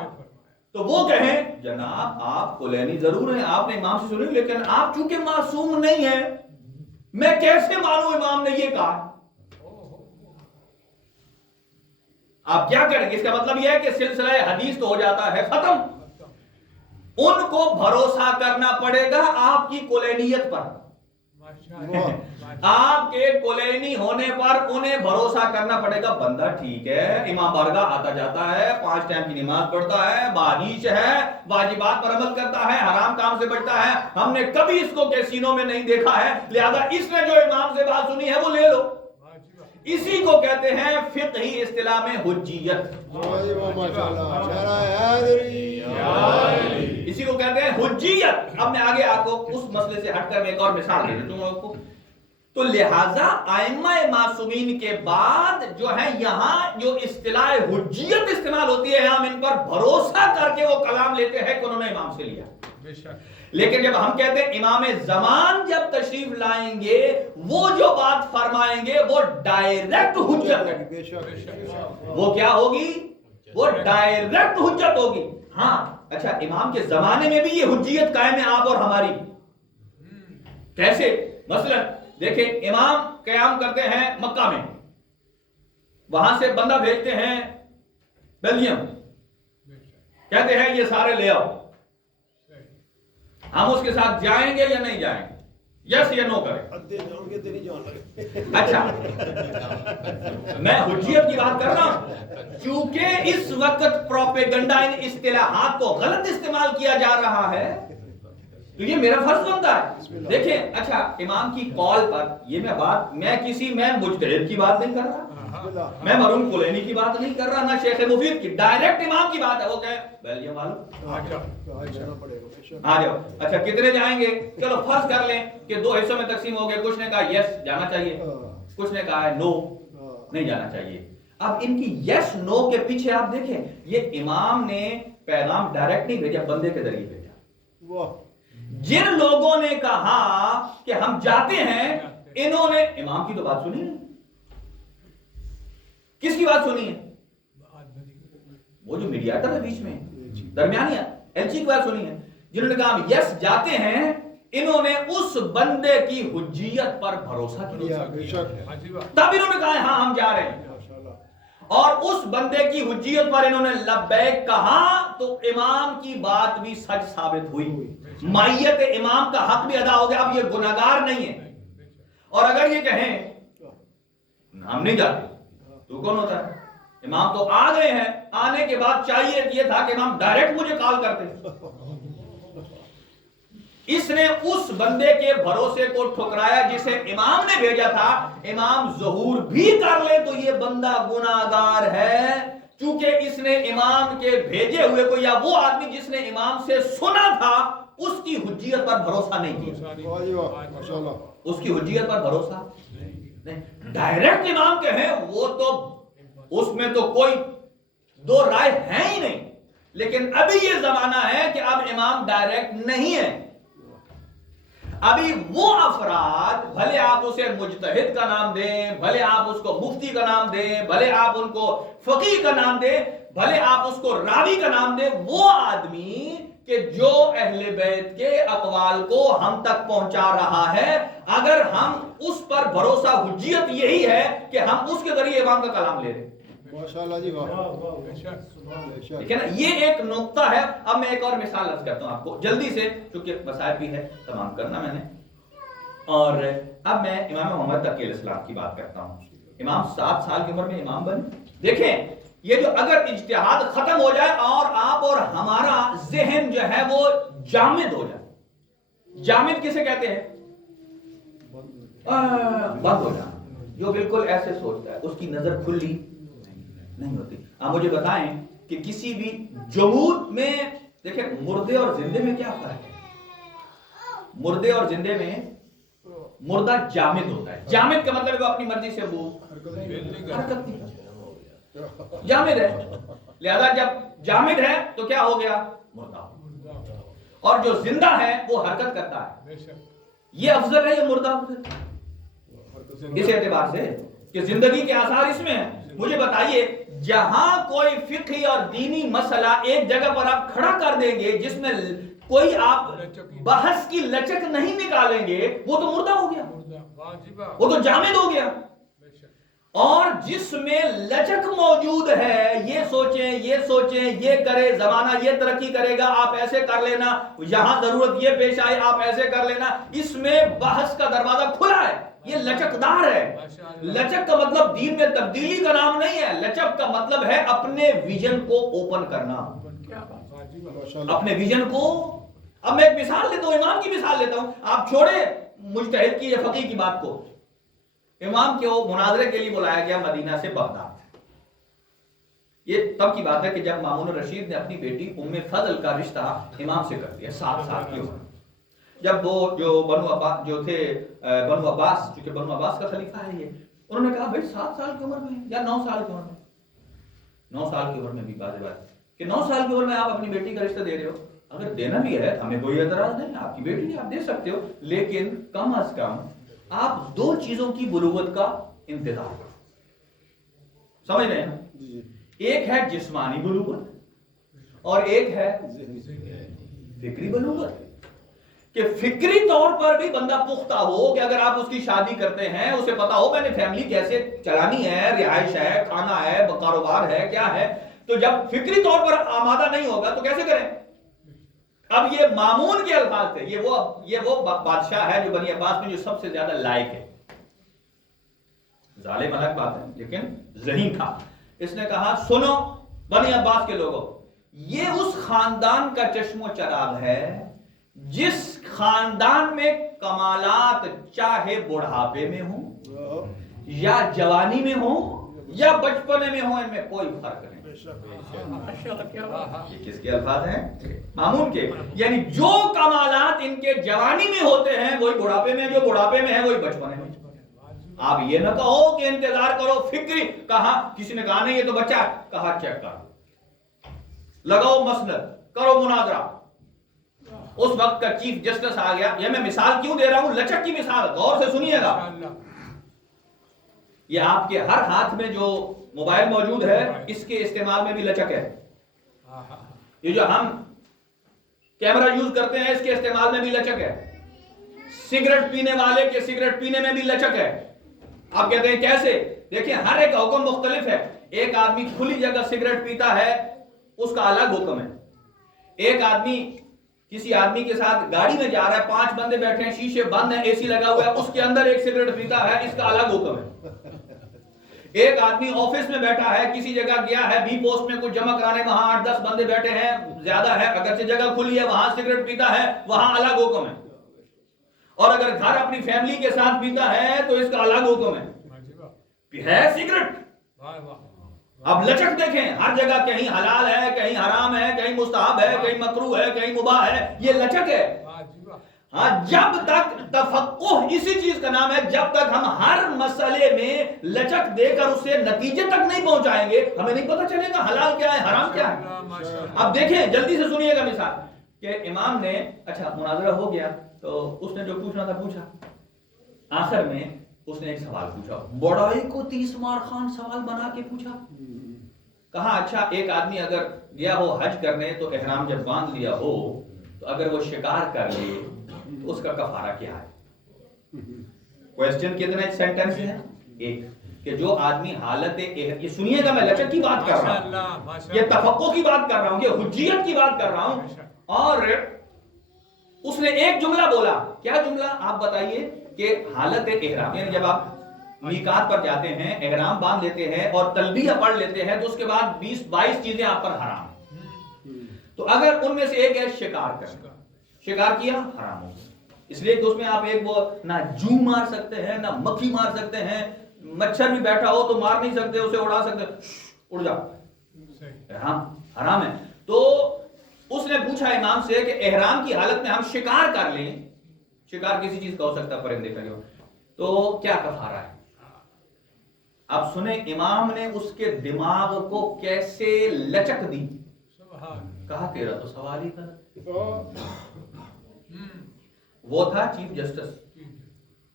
تو وہ کہیں جناب آپ کلینی ضرور ہیں، آپ نے امام سے سنی، لیکن آپ چونکہ معصوم نہیں ہیں، میں کیسے مانوں امام نے یہ کہا. آپ کیا کریں گے؟ اس کا مطلب یہ ہے کہ سلسلہ حدیث تو ہو جاتا ہے ختم. ان کو بھروسہ کرنا پڑے گا آپ کی کلینیت پر، آپ کے کلینی ہونے پر انہیں بھروسہ کرنا پڑے گا. بندہ ٹھیک ہے، امام بارگاہ آتا جاتا ہے، 5 ٹائم کی نماز پڑھتا ہے، باریش ہے، واجبات پر عمل کرتا ہے، حرام کام سے بچتا ہے، ہم نے کبھی اس کو کیسینو میں نہیں دیکھا ہے، لہذا اس نے جو امام سے بات سنی ہے وہ لے لو. اسی کو کہتے ہیں فقہی اصطلاح میں حجیت. اسی کو کہتے ہیں حجیت. اب میں آگے آپ کو اس مسئلے سے ہٹ کر میں ایک اور مثال دے دیتا ہوں آپ کو. تو لہذا ائمہ معصومین کے بعد جو ہے یہاں جو اصطلاح حجیت استعمال ہوتی ہے، ہم ان پر بھروسہ کر کے وہ کلام لیتے ہیں کہ انہوں نے امام سے لیا. لیکن جب ہم کہتے ہیں امام زمان جب تشریف لائیں گے وہ جو بات فرمائیں گے وہ ڈائریکٹ حجت ہے. وہ کیا ہوگی؟ وہ ڈائریکٹ حجت ہوگی. ہاں اچھا، امام کے زمانے میں بھی یہ حجیت قائم ہے آپ اور ہماری. کیسے؟ مثلا دیکھیں امام قیام کرتے ہیں مکہ میں، وہاں سے بندہ بھیجتے ہیں بیلجیم، کہتے ہیں یہ سارے لے آؤ. ہم اس کے ساتھ جائیں گے یا نہیں جائیں گے؟ یس یا نو کریں. اچھا میں حجیت کی بات کر رہا ہوں کیونکہ اس وقت پروپیگنڈا ان اصطلاحات کو غلط استعمال کیا جا رہا ہے تو یہ میرا فرض بنتا ہے. دیکھیں اچھا امام کی کال پر یہ میں مجتہد کی بات نہیں کر رہا، میں مرحوم کلینی کی بات نہیں کر رہا، نہ شیخ مفید کی، ڈائریکٹ امام کی بات ہے. وہ کہے بیلجیم والوں آ جاؤ. اچھا کتنے جائیں گے؟ چلو فرض کر لیں کہ 2 حصوں میں تقسیم ہو گئے، کچھ نے کہا یس جانا چاہیے، کچھ نے کہا ہے نو نہیں جانا چاہیے. اب ان کی یس نو کے پیچھے آپ دیکھیں یہ امام نے پیغام ڈائریکٹ نہیں بھیجا، بندے کے ذریعے بھیجا. جن لوگوں نے کہا کہ ہم جاتے ہیں انہوں نے امام کی تو بات سنی نہیں. کس کی بات سنی ہے؟ وہ جو میڈیاٹر ہے بیچ میں درمیانی ایل چی کی بات سنی ہے. جنہوں نے کہا ہم یس جاتے ہیں انہوں نے اس بندے کی حجیت پر بھروسہ کیا، تب انہوں نے کہا ہاں ہم جا رہے ہیں. اور اس بندے کی حجیت پر انہوں نے لبیک کہا تو امام کی بات بھی سچ ثابت ہوئی، مائیت امام کا حق بھی ادا ہو گیا، اب یہ گناہگار نہیں ہے۔ اور اگر یہ کہیں ہم نہیں جاتے تو کون ہوتا ہے؟ امام تو آ گئے ہیں، آنے کے بعد چاہیے یہ تھا کہ امام ڈائریکٹ مجھے کال کرتے۔ اس نے اس بندے کے بھروسے کو ٹھکرایا جسے امام نے بھیجا تھا۔ امام ظہور بھی کر لے تو یہ بندہ گناہگار ہے، چونکہ اس نے امام کے بھیجے ہوئے کو یا وہ آدمی جس نے امام سے سنا تھا اس کی حجیت پر بھروسہ نہیں کیا، اس کی حجیت پر بھروسہ نہیں۔ ڈائریکٹ امام کہیں وہ تو اس میں تو کوئی دو رائے ہے ہی نہیں، لیکن ابھی یہ زمانہ ہے کہ اب امام ڈائریکٹ نہیں ہے۔ ابھی وہ افراد، بھلے آپ اسے مجتہد کا نام دیں، بھلے آپ اس کو مفتی کا نام دیں، بھلے آپ ان کو فقیہ کا نام دیں، بھلے آپ اس کو راوی کا نام دیں، وہ آدمی کہ جو اہل بیت کے اقوال کو ہم تک پہنچا رہا ہے، اگر ہم اس پر بھروسہ، حجیت یہی ہے کہ ہم اس کے ذریعے امام کا کلام لے رہے ہیں۔ ماشاءاللہ جی، ٹھیک ہے نا، یہ ایک نقطہ ہے۔ اب میں ایک اور مثال عرض کرتا ہوں آپ کو جلدی سے، کیونکہ مسائل بھی ہے تمام کرنا میں نے۔ اور اب میں امام محمد تقی علیہ السلام کی بات کرتا ہوں۔ امام 7 سال کی عمر میں امام بنے۔ دیکھیں یہ جو اگر اجتہاد ختم ہو جائے اور آپ اور ہمارا ذہن جو ہے وہ جامد ہو جائے، جامد کسے کہتے ہیں؟ بند ہو جانا، جو بالکل ایسے سوچتا ہے، اس کی نظر کھلی نہیں ہوتی۔ آپ مجھے بتائیں کہ کسی بھی جمود میں، دیکھیں مردے اور زندے میں کیا فرق ہے؟ مردے اور زندے میں مردہ جامد ہوتا ہے، جامد کا مطلب ہے وہ اپنی مرضی سے وہ حرکت نہیں کرتا، جامد ہے۔ لہذا جب جامد ہے تو کیا ہو گیا؟ مردہ۔ اور جو زندہ ہے وہ حرکت کرتا ہے، یہ افضل ہے یا مردہ افضل؟ اس اعتبار سے کہ زندگی کے آثار اس میں ہیں۔ مجھے بتائیے جہاں کوئی فقہی اور دینی مسئلہ ایک جگہ پر آپ کھڑا کر دیں گے جس میں کوئی آپ بحث کی لچک نہیں نکالیں گے، وہ تو مردہ ہو گیا، وہ تو جامد ہو گیا۔ اور جس میں لچک موجود ہے، یہ سوچیں یہ کرے، زمانہ یہ ترقی کرے گا، آپ ایسے کر لینا، یہاں ضرورت یہ پیش آئے آپ ایسے کر لینا، اس میں بحث کا دروازہ کھلا ہے، یہ لچکدار ہے۔ لچک کا مطلب دین میں تبدیلی کا نام نہیں ہے، لچک کا مطلب ہے اپنے ویژن کو اوپن کرنا، اپنے ویژن کو۔ اب میں ایک مثال لیتا ہوں، امام کی مثال لیتا ہوں، آپ چھوڑے مجتہد کی یا فقیہ کی بات کو۔ امام کو مناظرے کے لیے بلایا گیا مدینہ سے بغداد۔ یہ تب کی بات ہے کہ جب مامون الرشید نے اپنی بیٹی ام فضل کا رشتہ امام سے کر دیا 7 سال کی عمر۔ جب وہ جو بنو عباس جو تھے، بنو عباس، چونکہ بنو عباس کا خلیفہ ہے یہ، انہوں نے کہا بھائی 7 سال کی عمر میں یا 9 سال کی عمر میں، 9 سال کی عمر میں بھی واضح بات کہ 9 سال کی عمر میں آپ اپنی بیٹی کا رشتہ دے رہے ہو، اگر دینا بھی ہے ہمیں کوئی اعتراض نہیں، آپ کی بیٹی آپ دے سکتے ہو، لیکن کم از کم آپ 2 چیزوں کی بلوغت کا انتظار کرو۔ سمجھ رہے ہیں؟ ایک ہے جسمانی بلوغت اور ایک ہے فکری بلوغت، کہ فکری طور پر بھی بندہ پختہ ہو، کہ اگر آپ اس کی شادی کرتے ہیں اسے پتا ہو میں نے فیملی کیسے چلانی ہے، رہائش ہے، کھانا ہے، کاروبار ہے، کیا ہے۔ تو جب فکری طور پر آمادہ نہیں ہوگا تو کیسے کریں؟ اب یہ مامون کے الفاظ تھے، یہ وہ بادشاہ ہے جو بنی عباس میں جو سب سے زیادہ لائق ہے، ظالم الگ بات ہے لیکن ذہین تھا۔ اس نے کہا سنو بنی عباس کے لوگوں، یہ اس خاندان کا چشم و چراغ ہے جس خاندان میں کمالات چاہے بڑھاپے میں ہوں یا جوانی میں ہوں یا بچپنے میں ہوں، ان میں کوئی فرق نہیں۔ یہ کس کے الفاظ ہیں؟ مامون کے۔ یعنی جو کمالات ان کے جوانی میں ہوتے ہیں وہی بڑھاپے میں، جو بڑھاپے میں ہے وہی بچپنے میں۔ آپ یہ نہ کہو کہ انتظار کرو فکری، کہا کسی نے کہا نہیں یہ تو بچہ ہے، کہا چیک کرو، لگاؤ مسند، کرو مناظرہ۔ اس وقت کا چیف جسٹس آ گیا۔ یہ میں مثال کیوں دے رہا ہوں؟ لچک کی مثال، غور سے سنیے گا۔ یہ آپ کے ہر ہاتھ میں جو موبائل موجود ہے اس کے استعمال میں بھی لچک ہے، یہ جو ہم کیمرہ یوز کرتے ہیں اس کے استعمال میں بھی لچک ہے، سگریٹ پینے والے کے سگریٹ پینے میں بھی لچک ہے۔ آپ کہتے ہیں کیسے؟ دیکھیں ہر ایک حکم مختلف ہے۔ ایک آدمی کھلی جگہ سگریٹ پیتا ہے اس کا الگ حکم ہے. ایک آدمی کسی آدمی کے ساتھ گاڑی میں جا رہا ہے, 5 بندے بیٹھے ہیں, شیشے بند ہیں, اے سی لگا ہوا ہے, اس کے اندر ایک سگریٹ پیتا ہے, اس کا الگ حکم ہے. ایک آدمی آفس میں بیٹھا ہے, کسی جگہ گیا ہے, بی پوسٹ میں کچھ جمع کرانے, وہاں 8-10 بندے بیٹھے ہیں, زیادہ ہے, اگرچہ جگہ کھلی ہے, وہاں سگریٹ پیتا ہے, وہاں الگ حکم ہے. اور اگر گھر اپنی فیملی کے ساتھ پیتا ہے تو اس کا الگ حکم ہے سگریٹ. اب لچک دیکھیں, ہر جگہ کہیں حلال ہے, کہیں حرام ہے, کہیں مستحب ہے, کہیں مکروہ ہے, کہیں مباح ہے, یہ لچک ہے. ہاں, جب تک تفقہ اسی چیز کا نام ہے, جب تک ہم ہر مسئلے میں لچک دے کر اسے نتیجے تک نہیں پہنچائیں گے, ہمیں نہیں پتہ چلے گا حلال کیا ہے, حرام کیا ہے. اب دیکھیں, جلدی سے سنیے گا مثال کہ امام نے, اچھا مناظرہ ہو گیا تو اس نے جو پوچھنا تھا پوچھا, آخر میں اس نے ایک سوال پوچھا, بڑائی کو 30 مار خان سوال بنا کے پوچھا. کہا اچھا, ایک آدمی اگر گیا ہو حج کرنے تو احرام جب باندھ لیا ہو تو اگر وہ شکار کر لے تو اس کا کفارہ کیا ہے؟ کوئسچن کتنا سینٹنس ہے؟ ایک, کہ جو آدمی حالت, یہ سنیے گا, میں لچک کی بات کر رہا ہوں, یہ تفقہ کی بات کر رہا ہوں, یہ حجیت کی بات کر رہا ہوں. اور اس نے ایک جملہ بولا, کیا جملہ آپ بتائیے, کہ حالت احرام, یعنی جب آپ میقات پر جاتے ہیں, احرام باندھ لیتے ہیں اور تلبیہ پڑھ لیتے ہیں, تو اس کے بعد 20-22 چیزیں آپ پر حرام. تو اگر ان میں سے ایک ہے شکار کرنا, شکار کیا حرام ہو, اس لیے کہ اس میں آپ ایک وہ نہ جو مار سکتے ہیں, نہ مکھی مار سکتے ہیں, مچھر بھی بیٹھا ہو تو مار نہیں سکتے, اسے اڑا سکتے, اڑ جا, حرام ہے. تو اس نے پوچھا امام سے کہ احرام کی حالت میں ہم شکار کر لیں, شکار کسی چیز کا ہو سکتا ہے, پرندے کا, تو کیا کفارہ ہے؟ اب سنیں امام نے اس کے دماغ کو کیسے لچک دی. کہا تیرا تو سوال ہی تھا. وہ تھا چیف جسٹس,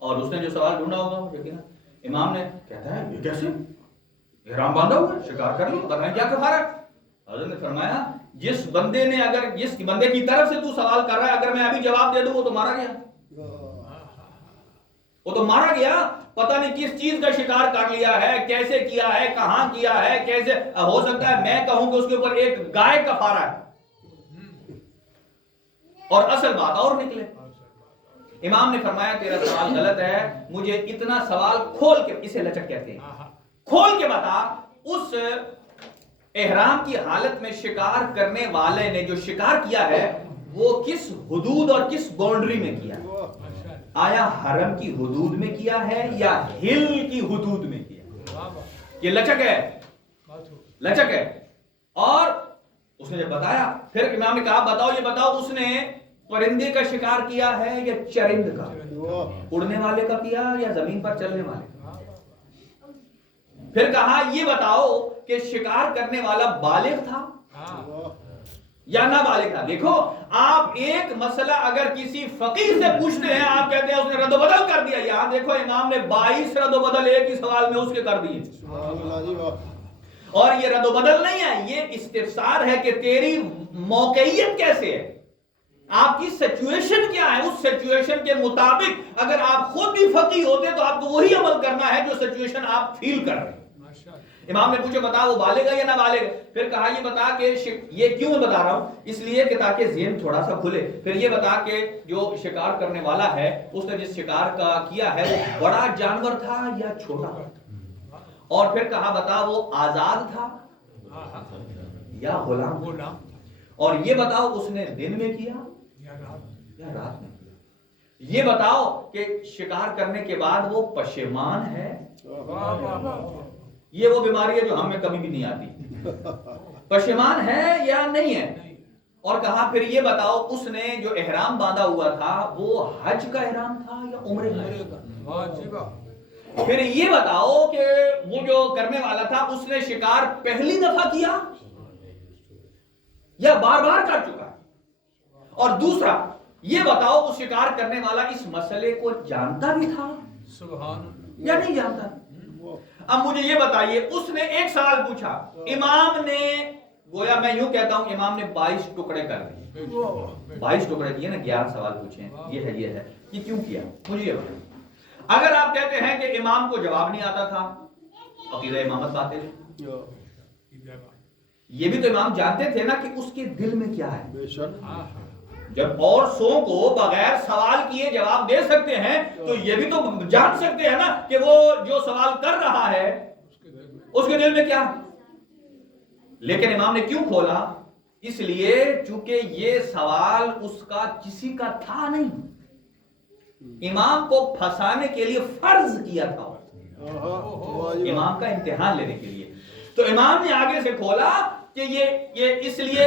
اور اس نے جو سوال ڈھونڈا ہوگا, امام نے کہتا ہے یہ کیسے, احرام باندھا ہوا, شکار کر لو, بتائیں کیا کفارہ ہے. حضرت نے فرمایا جس بندے نے, اگر جس بندے کی طرف سے تو سوال کر رہا ہے, اگر میں ابھی جواب دے دوں وہ تو مارا گیا, وہ تو مارا گیا. پتہ نہیں کس چیز کا شکار کر لیا ہے, کیسے کیا ہے, کہاں کیا ہے, کیسے ہو سکتا ہے میں کہوں کہ اس کے اوپر ایک گائے کفارہ ہے, اور اصل بات اور نکلے. امام نے فرمایا تیرا سوال غلط ہے, مجھے اتنا سوال کھول کے, اسے لچک کہتے ہیں, کھول کے بتا, اس احرام کی حالت میں شکار کرنے والے نے جو شکار کیا ہے وہ کس حدود اور کس باؤنڈری میں کیا, آیا حرم کی حدود میں کیا ہے یا ہل کی حدود میں کیا؟ یہ لچک ہے, لچک ہے. اور اس نے جب بتایا, پھر امام نے کہا بتاؤ, یہ بتاؤ اس نے پرندے کا شکار کیا ہے یا چرند کا, اڑنے والے کا کیا یا زمین پر چلنے والے کا. پھر کہا یہ بتاؤ کہ شکار کرنے والا بالغ تھا یا نہ بالغ تھا. دیکھو آپ ایک مسئلہ اگر کسی فقیہ سے پوچھتے ہیں, آپ کہتے ہیں اس نے رد و بدل کر دیا, یہاں دیکھو امام نے 22 رد و بدل ایک ہی سوال میں اس کے کر دیے. اور یہ رد و بدل نہیں ہے, یہ استفسار ہے کہ تیری موقعیت کیسے ہے, آپ کی سچویشن کیا ہے. اس سچویشن کے مطابق اگر آپ خود بھی فقیہ ہوتے تو آپ کو وہی عمل کرنا ہے جو سچویشن آپ فیل کر رہے ہیں. امام نے پوچھا بتا وہ بالغ ہے یا نہ بالغ ہے. پھر کہا یہ بتا کہ یہ کیوں میں بتا رہا ہوں, اس لیے کہ تاکہ ذہن تھوڑا سا کھلے. پھر یہ بتا کہ جو شکار کرنے والا ہے اس نے جس شکار کا کیا ہے وہ بڑا جانور تھا یا چھوٹا. اور پھر کہا بتا وہ آزاد تھا یا غلام. اور یہ بتاؤ اس نے دن میں کیا یا رات میں کیا. یہ بتاؤ کہ شکار کرنے کے بعد وہ پشیمان ہے, یہ وہ بیماری ہے جو ہم میں کبھی بھی نہیں آتی, پشیمان ہے یا نہیں ہے. اور کہا پھر یہ بتاؤ اس نے جو احرام باندھا ہوا تھا وہ حج کا احرام تھا یا عمرے کا. پھر یہ بتاؤ کہ وہ جو کرنے والا تھا اس نے شکار پہلی دفعہ کیا یا بار بار کر چکا. اور دوسرا یہ بتاؤ اس شکار کرنے والا اس مسئلے کو جانتا بھی تھا یا نہیں جانتا. اب مجھے یہ بتائیے, اس نے ایک سوال پوچھا, امام نے گویا میں یوں کہتا ہوں امام نے 22 ٹکڑے کر دیے, 22 ٹکڑے کیے نا, 11 سوال پوچھے, یہ ہے یہ کیوں کیا, مجھے یہ بتائیے. اگر آپ کہتے ہیں کہ امام کو جواب نہیں آتا تھا, عقیدہ امامت باطل ہے. یہ بھی تو امام جانتے تھے نا کہ اس کے دل میں کیا ہے. بے شک. جب اور سو کو بغیر سوال کیے جواب دے سکتے ہیں تو یہ بھی تو جان سکتے ہیں نا کہ وہ جو سوال کر رہا ہے اس کے دل میں کیا ہے. لیکن امام نے کیوں کھولا؟ اس لیے چونکہ یہ سوال اس کا کسی کا تھا نہیں، امام کو پھنسانے کے لیے فرض کیا تھا، امام کا امتحان لینے کے لیے. تو امام نے آگے سے کھولا کہ یہ اس لیے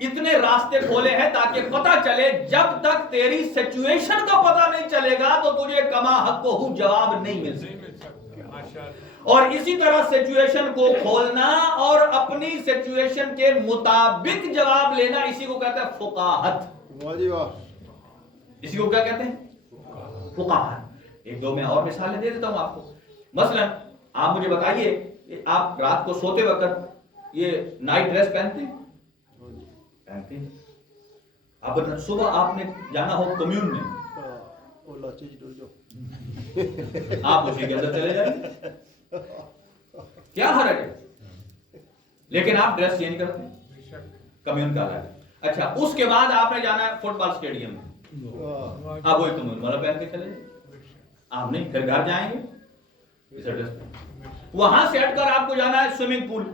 اتنے راستے کھولے ہیں تاکہ پتہ چلے جب تک تیری سچویشن کا پتہ نہیں چلے گا تو تجھے کما حق کو جواب نہیں مل سکتا. اور اسی طرح سچویشن کو کھولنا اور اپنی سچویشن کے مطابق جواب لینا، اسی کو کہتے ہیں فقاہت. اسی کو کیا کہتے ہیں؟ فقاہت. ایک دو میں اور مثالیں دے دیتا ہوں آپ کو. مثلا آپ مجھے بتائیے کہ آپ رات کو سوتے وقت یہ نائٹ ڈریس پہنتے ہیں؟ پہنتے ہیں. اب صبح آپ نے جانا ہو کمیون میں، آپ اسی کے اندر چلے جائیں، کیا حرج ہے؟ لیکن آپ ڈریس چینج کرتے ہیں، کمیون کا ہے. اچھا اس کے بعد آپ نے جانا ہے فٹ بال سٹیڈیم میں، آپ وہی کمیون والا پہن کے چلے جائیں. آپ نہیں، پھر گھر جائیں گے اس ایڈریس پہ. وہاں سے ہٹ کر آپ کو جانا ہے سوئمنگ پول،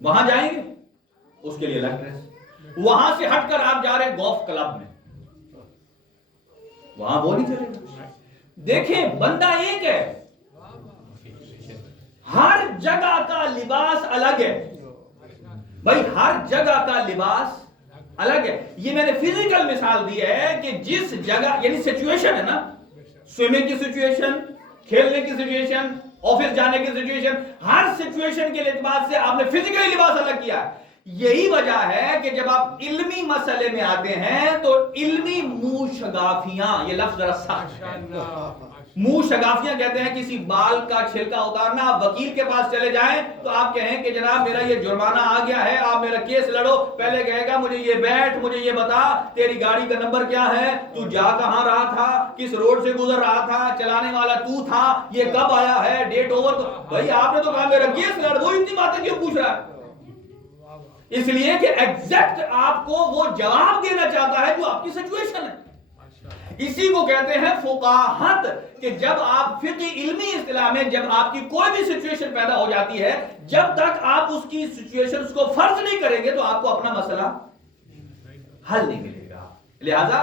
وہاں جائیں گے اس کے لیے الگ ڈریس. وہاں سے ہٹ کر آپ جا رہے ہیں گولف کلب میں، وہاں وہ نہیں چلے گا. دیکھیں بندہ ایک ہے، ہر جگہ کا لباس الگ ہے بھائی، ہر جگہ کا لباس الگ ہے. یہ میں نے فزیکل مثال دی ہے کہ جس جگہ یعنی سچویشن ہے نا، سوئمنگ کی سچویشن، کھیلنے کی سچویشن، آفس جانے کی سچویشن، ہر سچویشن کے اعتبار سے آپ نے فزیکلی لباس الگ کیا ہے. یہی وجہ ہے کہ جب آپ علمی مسئلے میں آتے ہیں تو علمی منہ شگافیاں، یہ لفظ ذرا سخت ہے، منہ شگافیاں کہتے ہیں کسی بال کا چھلکا اتارنا. آپ وکیل کے پاس چلے جائیں تو آپ کہیں کہ جناب میرا یہ جرمانہ آ گیا ہے، آپ میرا کیس لڑو. پہلے کہے گا مجھے یہ بیٹھ، مجھے یہ بتا تیری گاڑی کا نمبر کیا ہے، تو جا کہاں رہا تھا، کس روڈ سے گزر رہا تھا، چلانے والا تو تھا، یہ کب آیا ہے، ڈیٹ اوور. بھائی آپ نے تو کہا میرا کیس لڑ، وہ اتنی باتیں کیوں پوچھ رہا ہے؟ اس لیے کہ ایگزیکٹ آپ کو وہ جواب دینا چاہتا ہے جو آپ کی سچویشن ہے. اسی کو کہتے ہیں فقاہت، کہ جب آپ فقہ علمی اصطلاح میں جب آپ کی کوئی بھی سچویشن پیدا ہو جاتی ہے، جب تک آپ اس کی سچویشنز کو فرض نہیں کریں گے تو آپ کو اپنا مسئلہ حل نہیں ملے گا. لہذا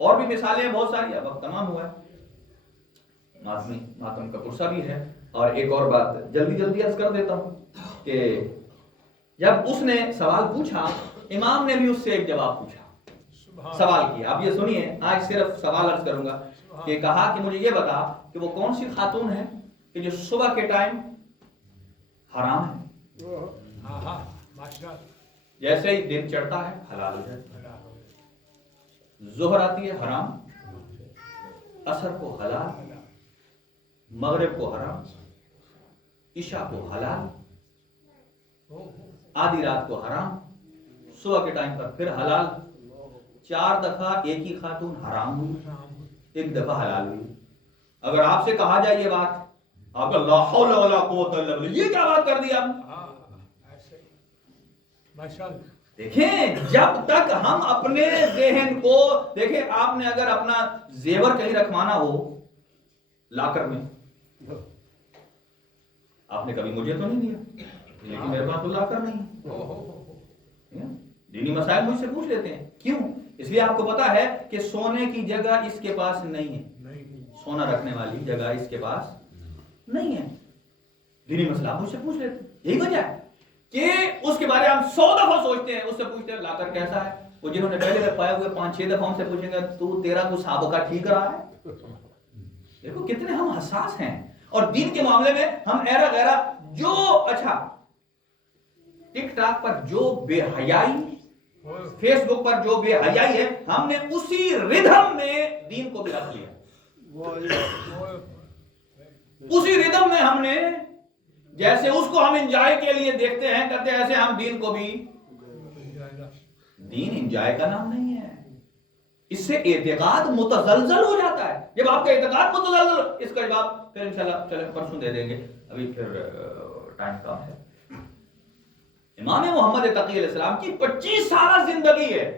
اور بھی مثالیں ہیں بہت ساری، اب وقت تمام ہوا ہے، ماتم کا قرصہ بھی ہے. اور ایک اور بات جلدی عرض کر دیتا ہوں کہ جب اس نے سوال پوچھا، امام نے بھی اس سے ایک جواب پوچھا، سوال کیا. اب یہ سنیے، آج صرف سوال عرض کروں گا کہ کہا کہ مجھے یہ بتا کہ وہ کون سی خاتون ہے کہ جو صبح کے ٹائم حرام ہے، جیسے ہی دن چڑھتا ہے حلال ہو جاتا ہے، ظہر آتی ہے حرام، عصر کو حلال، مغرب کو حرام، عشاء کو حلال، آدھی رات کو حرام، صبح کے ٹائم پر پھر حلال. 4 دفعہ ایک ہی خاتون حرام ہوئی، ایک دفعہ حلال ہوئی. اگر آپ سے کہا جائے یہ بات، آپ لا حول ولا قوت الا باللہ، یہ کیا بات کر دی آپ؟ دیکھیں جب تک ہم اپنے ذہن کو دیکھیں، آپ نے اگر اپنا زیور کہیں رکھوانا ہو لاکر میں، آپ نے کبھی مجھے تو نہیں دیا، لیکن میرے پاس تو لاکر نہیں. دینی مسائل مجھ سے پوچھ لیتے ہیں، کیوں؟ اس لیے آپ کو پتا ہے کہ سونے کی جگہ اس کے پاس نہیں ہے، سونا رکھنے والی جگہ اس کے پاس نہیں ہے. دینی مسئلہ آپ مجھ سے پوچھ لیتے ہیں. یہی وجہ ہے کہ اس کے بارے ہم 100 دفعہ سوچتے ہیں، اس سے پوچھتے ہیں لاکر کیسا ہے. وہ جنہوں نے پہلے دفعہ پائے ہوئے 5-6 دفعہ ہم سے پوچھیں گے تو تیرا کو سابقہ ٹھیک رہا ہے. دیکھو کتنے ہم حساس ہیں. اور دین کے معاملے میں ہم ایرا غیرہ جو اچھا ٹک ٹاک پر جو بے حیائی، فیس بک پر جو بے حیائی ہے، ہم نے اسی ردھم میں دین کو بھی رکھ لیا. اسی ردھم میں ہم نے جیسے اس کو ہم انجوائے کے لیے دیکھتے ہیں کرتے ہیں، ایسے ہم دین کو بھی. دین انجوائے کا نام نہیں ہے. اس سے اعتقاد متزلزل ہو جاتا ہے. جب آپ کا اعتقاد متزلزل، اس کا جواب پھر انشاءاللہ چلے پرسوں دے دیں گے، ابھی پھر ٹائم کم ہے۔ امام محمد تقی علیہ السلام کی 25 سالہ زندگی ہے،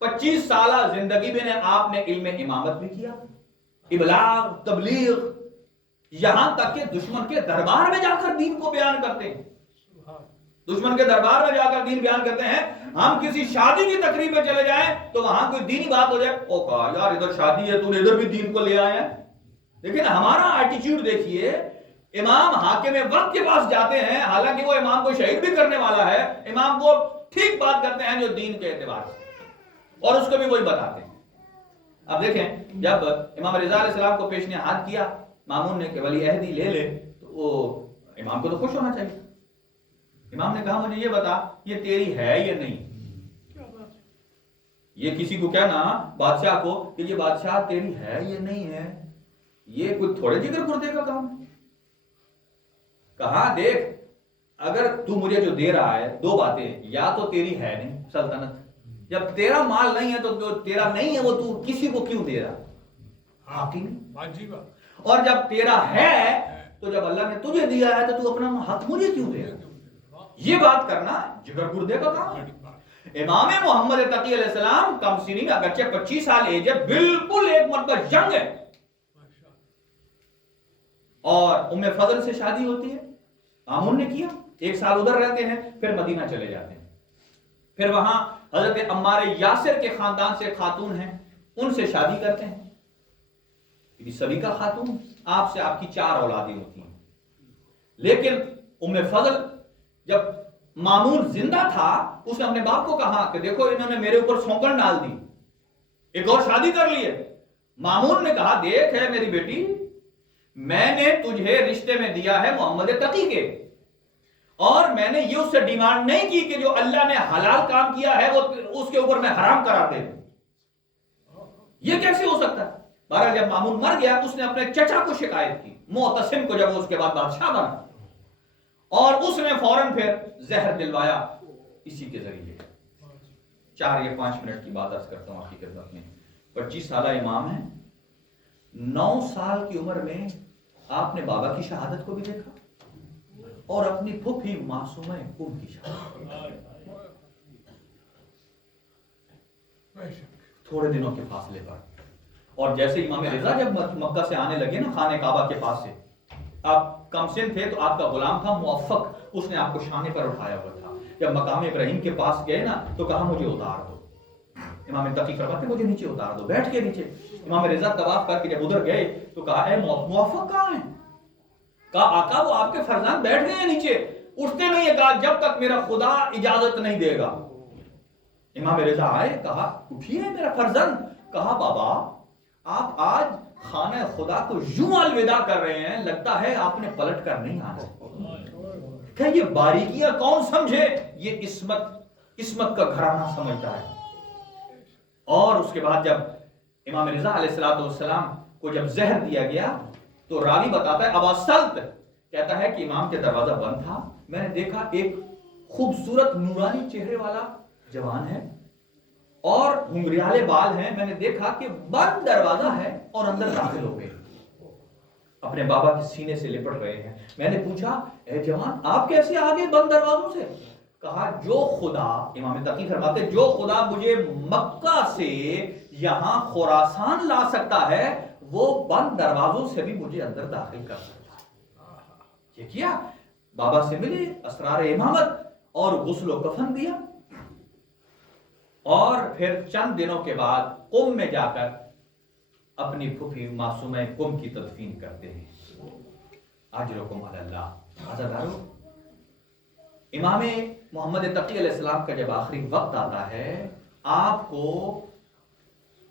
25 سالہ زندگی میں آپ نے علم امامت بھی کیا، ابلاغ، تبلیغ، یہاں تک کہ دشمن کے دربار میں جا کر دین کو بیان کرتے ہیں، دشمن کے دربار میں جا کر دین بیان کرتے ہیں۔ ہم کسی شادی کی تقریب میں چلے جائیں تو وہاں کوئی دینی بات ہو جائے، او کہا یار ادھر شادی ہے، تو نے ادھر بھی دین کو لے آیا ہے۔ لیکن ہمارا ایٹیچیوڈ دیکھیے، امام حاکم وقت کے پاس جاتے ہیں، حالانکہ وہ امام کو شہید بھی کرنے والا ہے، امام کو ٹھیک بات کرتے ہیں جو دین کے اعتبار سے، اور اس کو بھی وہی بتاتے ہیں۔ اب دیکھیں جب امام رضا علیہ السلام کو پیشنہاد کیا مامون نے کہ ولی عہدی لے لے، تو وہ امام کو تو خوش ہونا چاہیے۔ امام نے کہا مجھے یہ بتا یہ تیری ہے یا نہیں؟ یہ کسی کو کہنا بادشاہ کو کہ یہ بادشاہ تیری ہے یا نہیں ہے، یہ کوئی تھوڑے جگر گردے کا کام ہے۔ کہا دیکھ اگر تو مجھے جو دے رہا ہے دو باتیں، یا تو تیری ہے نہیں سلطنت، جب تیرا مال نہیں ہے تو جو تیرا نہیں ہے وہ تو کسی کو کیوں دے رہا، حاکم، اور جب تیرا ہے تو جب اللہ نے تجھے دیا ہے تو اپنا حق مجھے کیوں دے رہا۔ یہ بات کرنا جگر گردے کا کام ہے۔ امام محمد تقی علیہ السلام کم سنی، اگرچہ 25 سال ایج ہے، بالکل ایک مرتبہ ینگ ہے، اور ام فضل سے شادی ہوتی ہے، مامون نے کیا، 1 سال ادھر رہتے ہیں، پھر مدینہ چلے جاتے ہیں، پھر وہاں حضرت عمار یاسر کے خاندان سے خاتون ہیں، ان سے شادی کرتے ہیں، سبھی کا خاتون، آپ سے آپ کی 4 اولادیں ہوتی ہیں۔ لیکن ام فضل جب مامون زندہ تھا اس نے اپنے باپ کو کہا کہ دیکھو انہوں نے میرے اوپر سونکن ڈال دی، ایک اور شادی کر لی ہے۔ مامون نے کہا دیکھ ہے میری بیٹی، میں نے تجھے رشتے میں دیا ہے محمد تقی کے، اور میں نے یہ اس سے ڈیمانڈ نہیں کی کہ جو اللہ نے حلال کام کیا ہے وہ اس کے اوپر میں حرام قرار دے دوں، یہ کیسے ہو سکتا ہے؟ بہرحال جب مامون مر گیا اس نے اپنے چچا کو شکایت کی، معتصم کو، جب اس کے بعد بادشاہ بنا، اور اس نے فوراً پھر زہر دلوایا اسی کے ذریعے۔ 4 یا 5 منٹ کی بات عرض کرتا ہوں آپ کی خدمت میں۔ 25 سالہ امام ہیں، 9 سال کی عمر میں آپ نے بابا کی شہادت کو بھی دیکھا اور اپنی پھوپھی معصومہ ام کی شہادت، تھوڑے دنوں کے فاصلے پر۔ اور جیسے امام رضا جب مکہ سے آنے لگے نا خانہ کعبہ کے پاس سے، آپ کم سن تھے تو آپ کا غلام تھا موفق، اس نے آپ کو شانے پر اٹھایا ہوا تھا، جب مقام ابراہیم کے پاس گئے نا تو کہا مجھے اتار دو، امام تقی فرماتے مجھے نیچے اتار دو، بیٹھ کے نیچے۔ امام رضا طواف کر کے جب ادھر گئے تو کہا اے موفق کہاں ہیں؟ کہا آقا وہ آپ کے فرزند بیٹھ گئے ہیں نیچے، اٹھتے نہیں ہیں، کہا جب تک میرا خدا اجازت نہیں دے گا۔ امام رضا آئے، کہا اٹھیے میرا فرزند، کہا بابا آپ آج خانہ خدا کو یوں الوداع کر رہے ہیں لگتا ہے آپ نے پلٹ کر نہیں آنا۔ کہ یہ باریکیاں کون سمجھے، یہ عصمت کا گھرانہ سمجھتا ہے۔ اور اس کے بعد جب امام رضا علیہ السلام کو جب زہر دیا گیا تو راوی بتاتا ہے ابا سلط کہتا ہے کہ امام کے دروازہ بند تھا، میں نے دیکھا ایک خوبصورت نورانی چہرے والا جوان ہے اور گھنگریالے بال ہیں، میں نے دیکھا کہ بند دروازہ ہے اور اندر داخل ہو گئے، اپنے بابا کے سینے سے لپٹ رہے ہیں۔ میں نے پوچھا اے جوان آپ کیسے آگے بند دروازوں سے؟ کہا جو خدا، امام تقی فرماتے جو خدا مجھے مکہ سے یہاں خراسان لا سکتا ہے وہ بند دروازوں سے بھی مجھے اندر داخل کر سکتا ہے۔ یہ کیا، بابا سے ملے، اسرار امامت اور غسل و کفن دیا، اور پھر چند دنوں کے بعد قم میں جا کر اپنی پھوپھی معصومہ قم کی تدفین کرتے ہیں۔ اجرکم علی اللہ۔ عزیزانو، امام محمد تقی علیہ السلام کا جب آخری وقت آتا ہے، آپ کو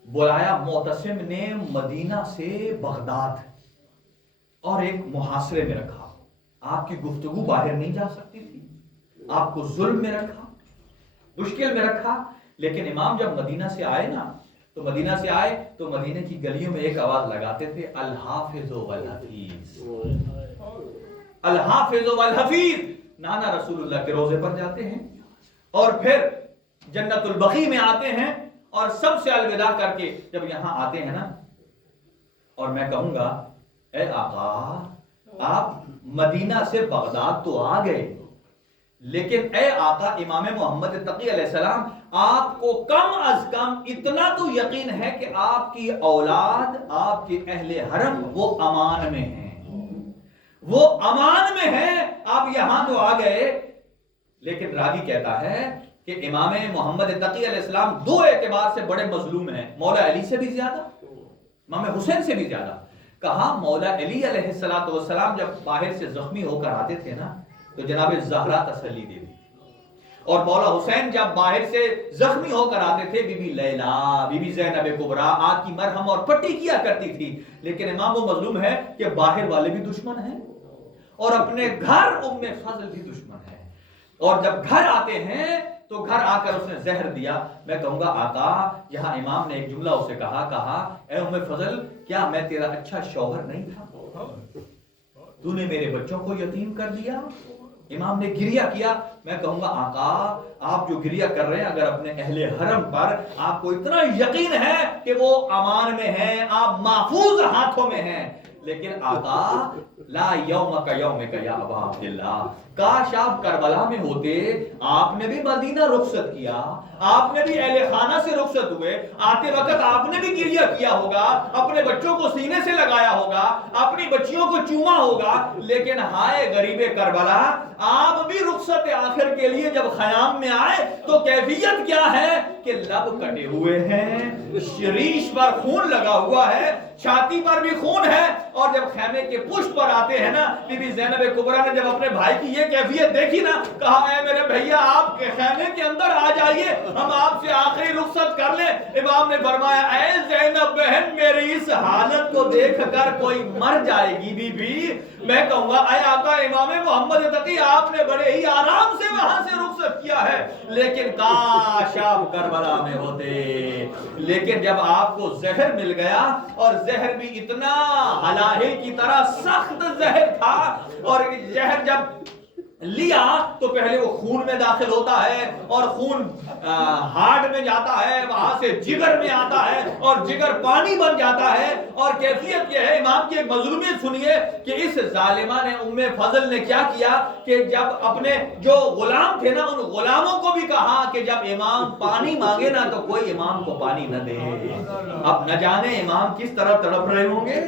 بلایا معتصم نے مدینہ سے بغداد اور ایک محاصرے میں رکھا، آپ کی گفتگو باہر نہیں جا سکتی تھی، آپ کو ظلم میں رکھا، مشکل میں رکھا۔ لیکن امام جب مدینہ سے آئے نا تو مدینہ کی گلیوں میں ایک آواز لگاتے تھے الحافظ والحفیظ، الحافظ والحفیظ۔ نانا رسول اللہ کے روزے پر جاتے ہیں اور پھر جنت البقیع میں آتے ہیں اور سب سے الوداع کر کے جب یہاں آتے ہیں نا، اور میں کہوں گا اے آقا آپ مدینہ سے بغداد تو آ گئے، لیکن اے آقا امام محمد تقی علیہ السلام آپ کو کم از کم اتنا تو یقین ہے کہ آپ کی اولاد، آپ کے اہل حرم وہ امان میں ہیں، وہ امان میں ہیں، آپ یہاں تو آ گئے۔ لیکن راوی کہتا ہے کہ امام محمد تقی علیہ السلام دو اعتبار سے بڑے مظلوم ہیں، مولا علی سے بھی زیادہ، امام حسین سے بھی زیادہ۔ کہا مولا علی علیہ السلام جب باہر سے زخمی ہو کر آتے تھے نا تو جناب زہرا تسلی دیتی تھی، اور مولا حسین جب باہر سے زخمی ہو کر آتے تھے بی بی لیلا، بی بی زینب کبریٰ آگ کی مرہم اور پٹی کیا کرتی تھی۔ لیکن امام وہ مظلوم ہے کہ باہر والے بھی دشمن ہیں اور اپنے گھر ام فضل بھی دشمن ہے، اور جب گھر آتے ہیں تو گھر آ کر اس نے زہر دیا۔ میں کہوں گا آقا یہاں امام نے ایک جملہ اسے کہا اے ام فضل کیا میں تیرا اچھا شوہر نہیں تھا؟ تو نے میرے بچوں کو یتیم کر دیا۔ امام نے گریہ کیا۔ میں کہوں گا آقا آپ جو گریہ کر رہے ہیں اگر اپنے اہل حرم پر آپ کو اتنا یقین ہے کہ وہ امان میں ہیں، آپ محفوظ ہاتھوں میں ہیں، لیکن آقا لا یومک یومک یا ابا عبداللہ، کاش آپ کربلا میں ہوتے، آپ نے بھی مدینہ رخصت کیا، آپ نے بھی اہل خانہ سے رخصت ہوئے، آتے وقت آپ نے بھی گریہ کیا ہوگا، اپنے بچوں کو سینے سے لگایا ہوگا، اپنی بچیوں کو چوما ہوگا، لیکن ہائے غریب کربلا آپ بھی رخصت آخر کے لیے جب خیام میں آئے تو کیفیت کیا ہے کہ لب کٹے ہوئے ہیں، شریش پر خون لگا ہوا ہے، چھاتی پر بھی خون ہے، اور جب خیمے کے پشت پر آتے ہیں نا بی بی زینب کبریٰ نے جب اپنے بھائی کی یہ کیفیت دیکھی نا کہا اے میرے بھیا آپ کے خیمے کے اندر آ جائیے، ہم آپ سے آخری رخصت کر لیں۔ امام نے فرمایا اے زینب بہن میری اس حالت کو دیکھ کر کوئی مر جائے گی بی بی۔ میں کہوں گا اے آقا امام محمد تقی آپ نے بڑے ہی آرام سے وہاں سے رخصت کیا ہے، لیکن کاش آپ کربلا میں ہوتے۔ لیکن جب آپ کو زہر مل گیا، اور زہر بھی اتنا ہلاہل کی طرح سخت زہر تھا، اور زہر جب لیا تو پہلے وہ خون میں داخل ہوتا ہے، اور خون ہارٹ میں جاتا ہے، وہاں سے جگر میں آتا ہے، اور جگر پانی بن جاتا ہے، اور کیفیت یہ ہے امام کی ایک مظلومیت سنیے کہ اس ظالمہ نے ام فضل نے کیا کیا کہ جب اپنے جو غلام تھے نا ان غلاموں کو بھی کہا کہ جب امام پانی مانگے نا تو کوئی امام کو پانی نہ دے۔ اب نہ جانے امام کس طرح تڑپ رہے ہوں گے،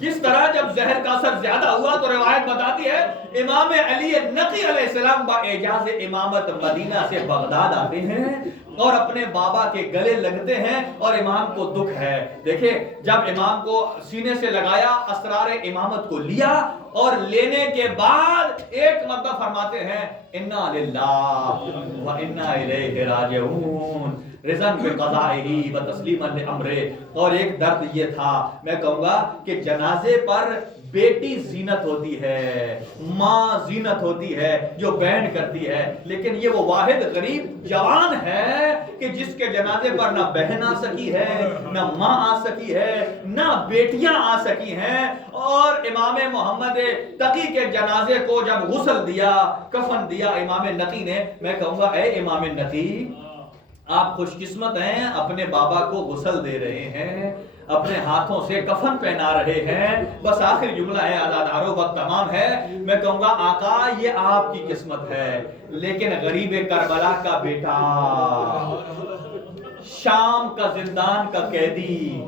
کس طرح جب زہر کا اثر زیادہ ہوا تو روایت بتاتی ہے امام علی نقی علیہ السلام با اعجاز امامت مدینہ سے بغداد آتے ہیں اور اپنے بابا کے گلے لگتے ہیں، اور امام کو دکھ ہے۔ دیکھیں جب امام کو سینے سے لگایا، اسرار امامت کو لیا، اور لینے کے بعد ایک مرتبہ فرماتے ہیں انا للہ و انا الیہ راجعون، رضا بقضائہ و تسلیما لامرہ۔ اور ایک درد یہ تھا، میں کہوں گا کہ جنازے پر بیٹی زینت ہوتی ہے، ماں زینت ہوتی ہے جو بینڈ کرتی ہے، لیکن یہ وہ واحد غریب جوان ہے کہ جس کے جنازے پر نہ بہن آ سکی ہے، نہ ماں آ سکی ہے، نہ بیٹیاں آ سکی ہیں۔ اور امام محمد تقی کے جنازے کو جب غسل دیا، کفن دیا امام نقی نے، میں کہوں گا اے امام نقی آپ خوش قسمت ہیں، اپنے بابا کو غسل دے رہے ہیں، اپنے ہاتھوں سے کفن پہنا رہے ہیں۔ بس آخری جملہ ہے عزادارو، وقت تمام ہے، میں کہوں گا آقا یہ آپ کی قسمت ہے، لیکن غریب کربلا کا بیٹا، شام کا زندان کا قیدی،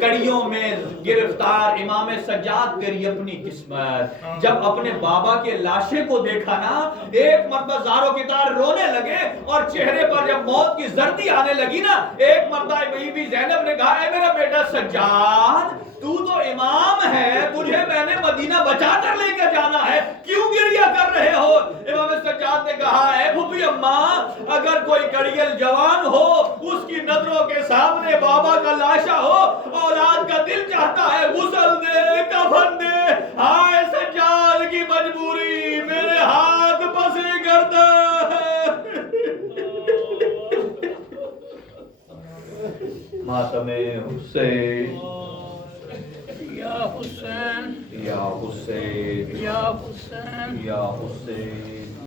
کڑیوں میں گرفتار امام سجاد تیری اپنی قسمت، جب اپنے بابا کے لاشے کو دیکھا نا ایک مرتبہ زاروں کی طرح رونے لگے، اور چہرے پر جب موت کی زردی آنے لگی نا ایک مرتبہ بی بی زینب نے کہا اے میرا بیٹا سجاد تو تو امام ہے، تجھے میں نے مدینہ بچا کر لے کے جانا ہے، کیوں گریہ کر رہے ہو؟ امام سجاد نے کہا اے پھوپھی اماں اگر کوئی کڑیل جوان ہو اس کی نظروں کے سامنے بابا کا لاشا ہو، اولاد کا دل چاہتا ہے غسل دے، کفن دے، ہائے سجاد کی مجبوری، میرے ہاتھ پسے گردن۔ ماتم حسین یا حسین یا حسین یا حسین یا حسین۔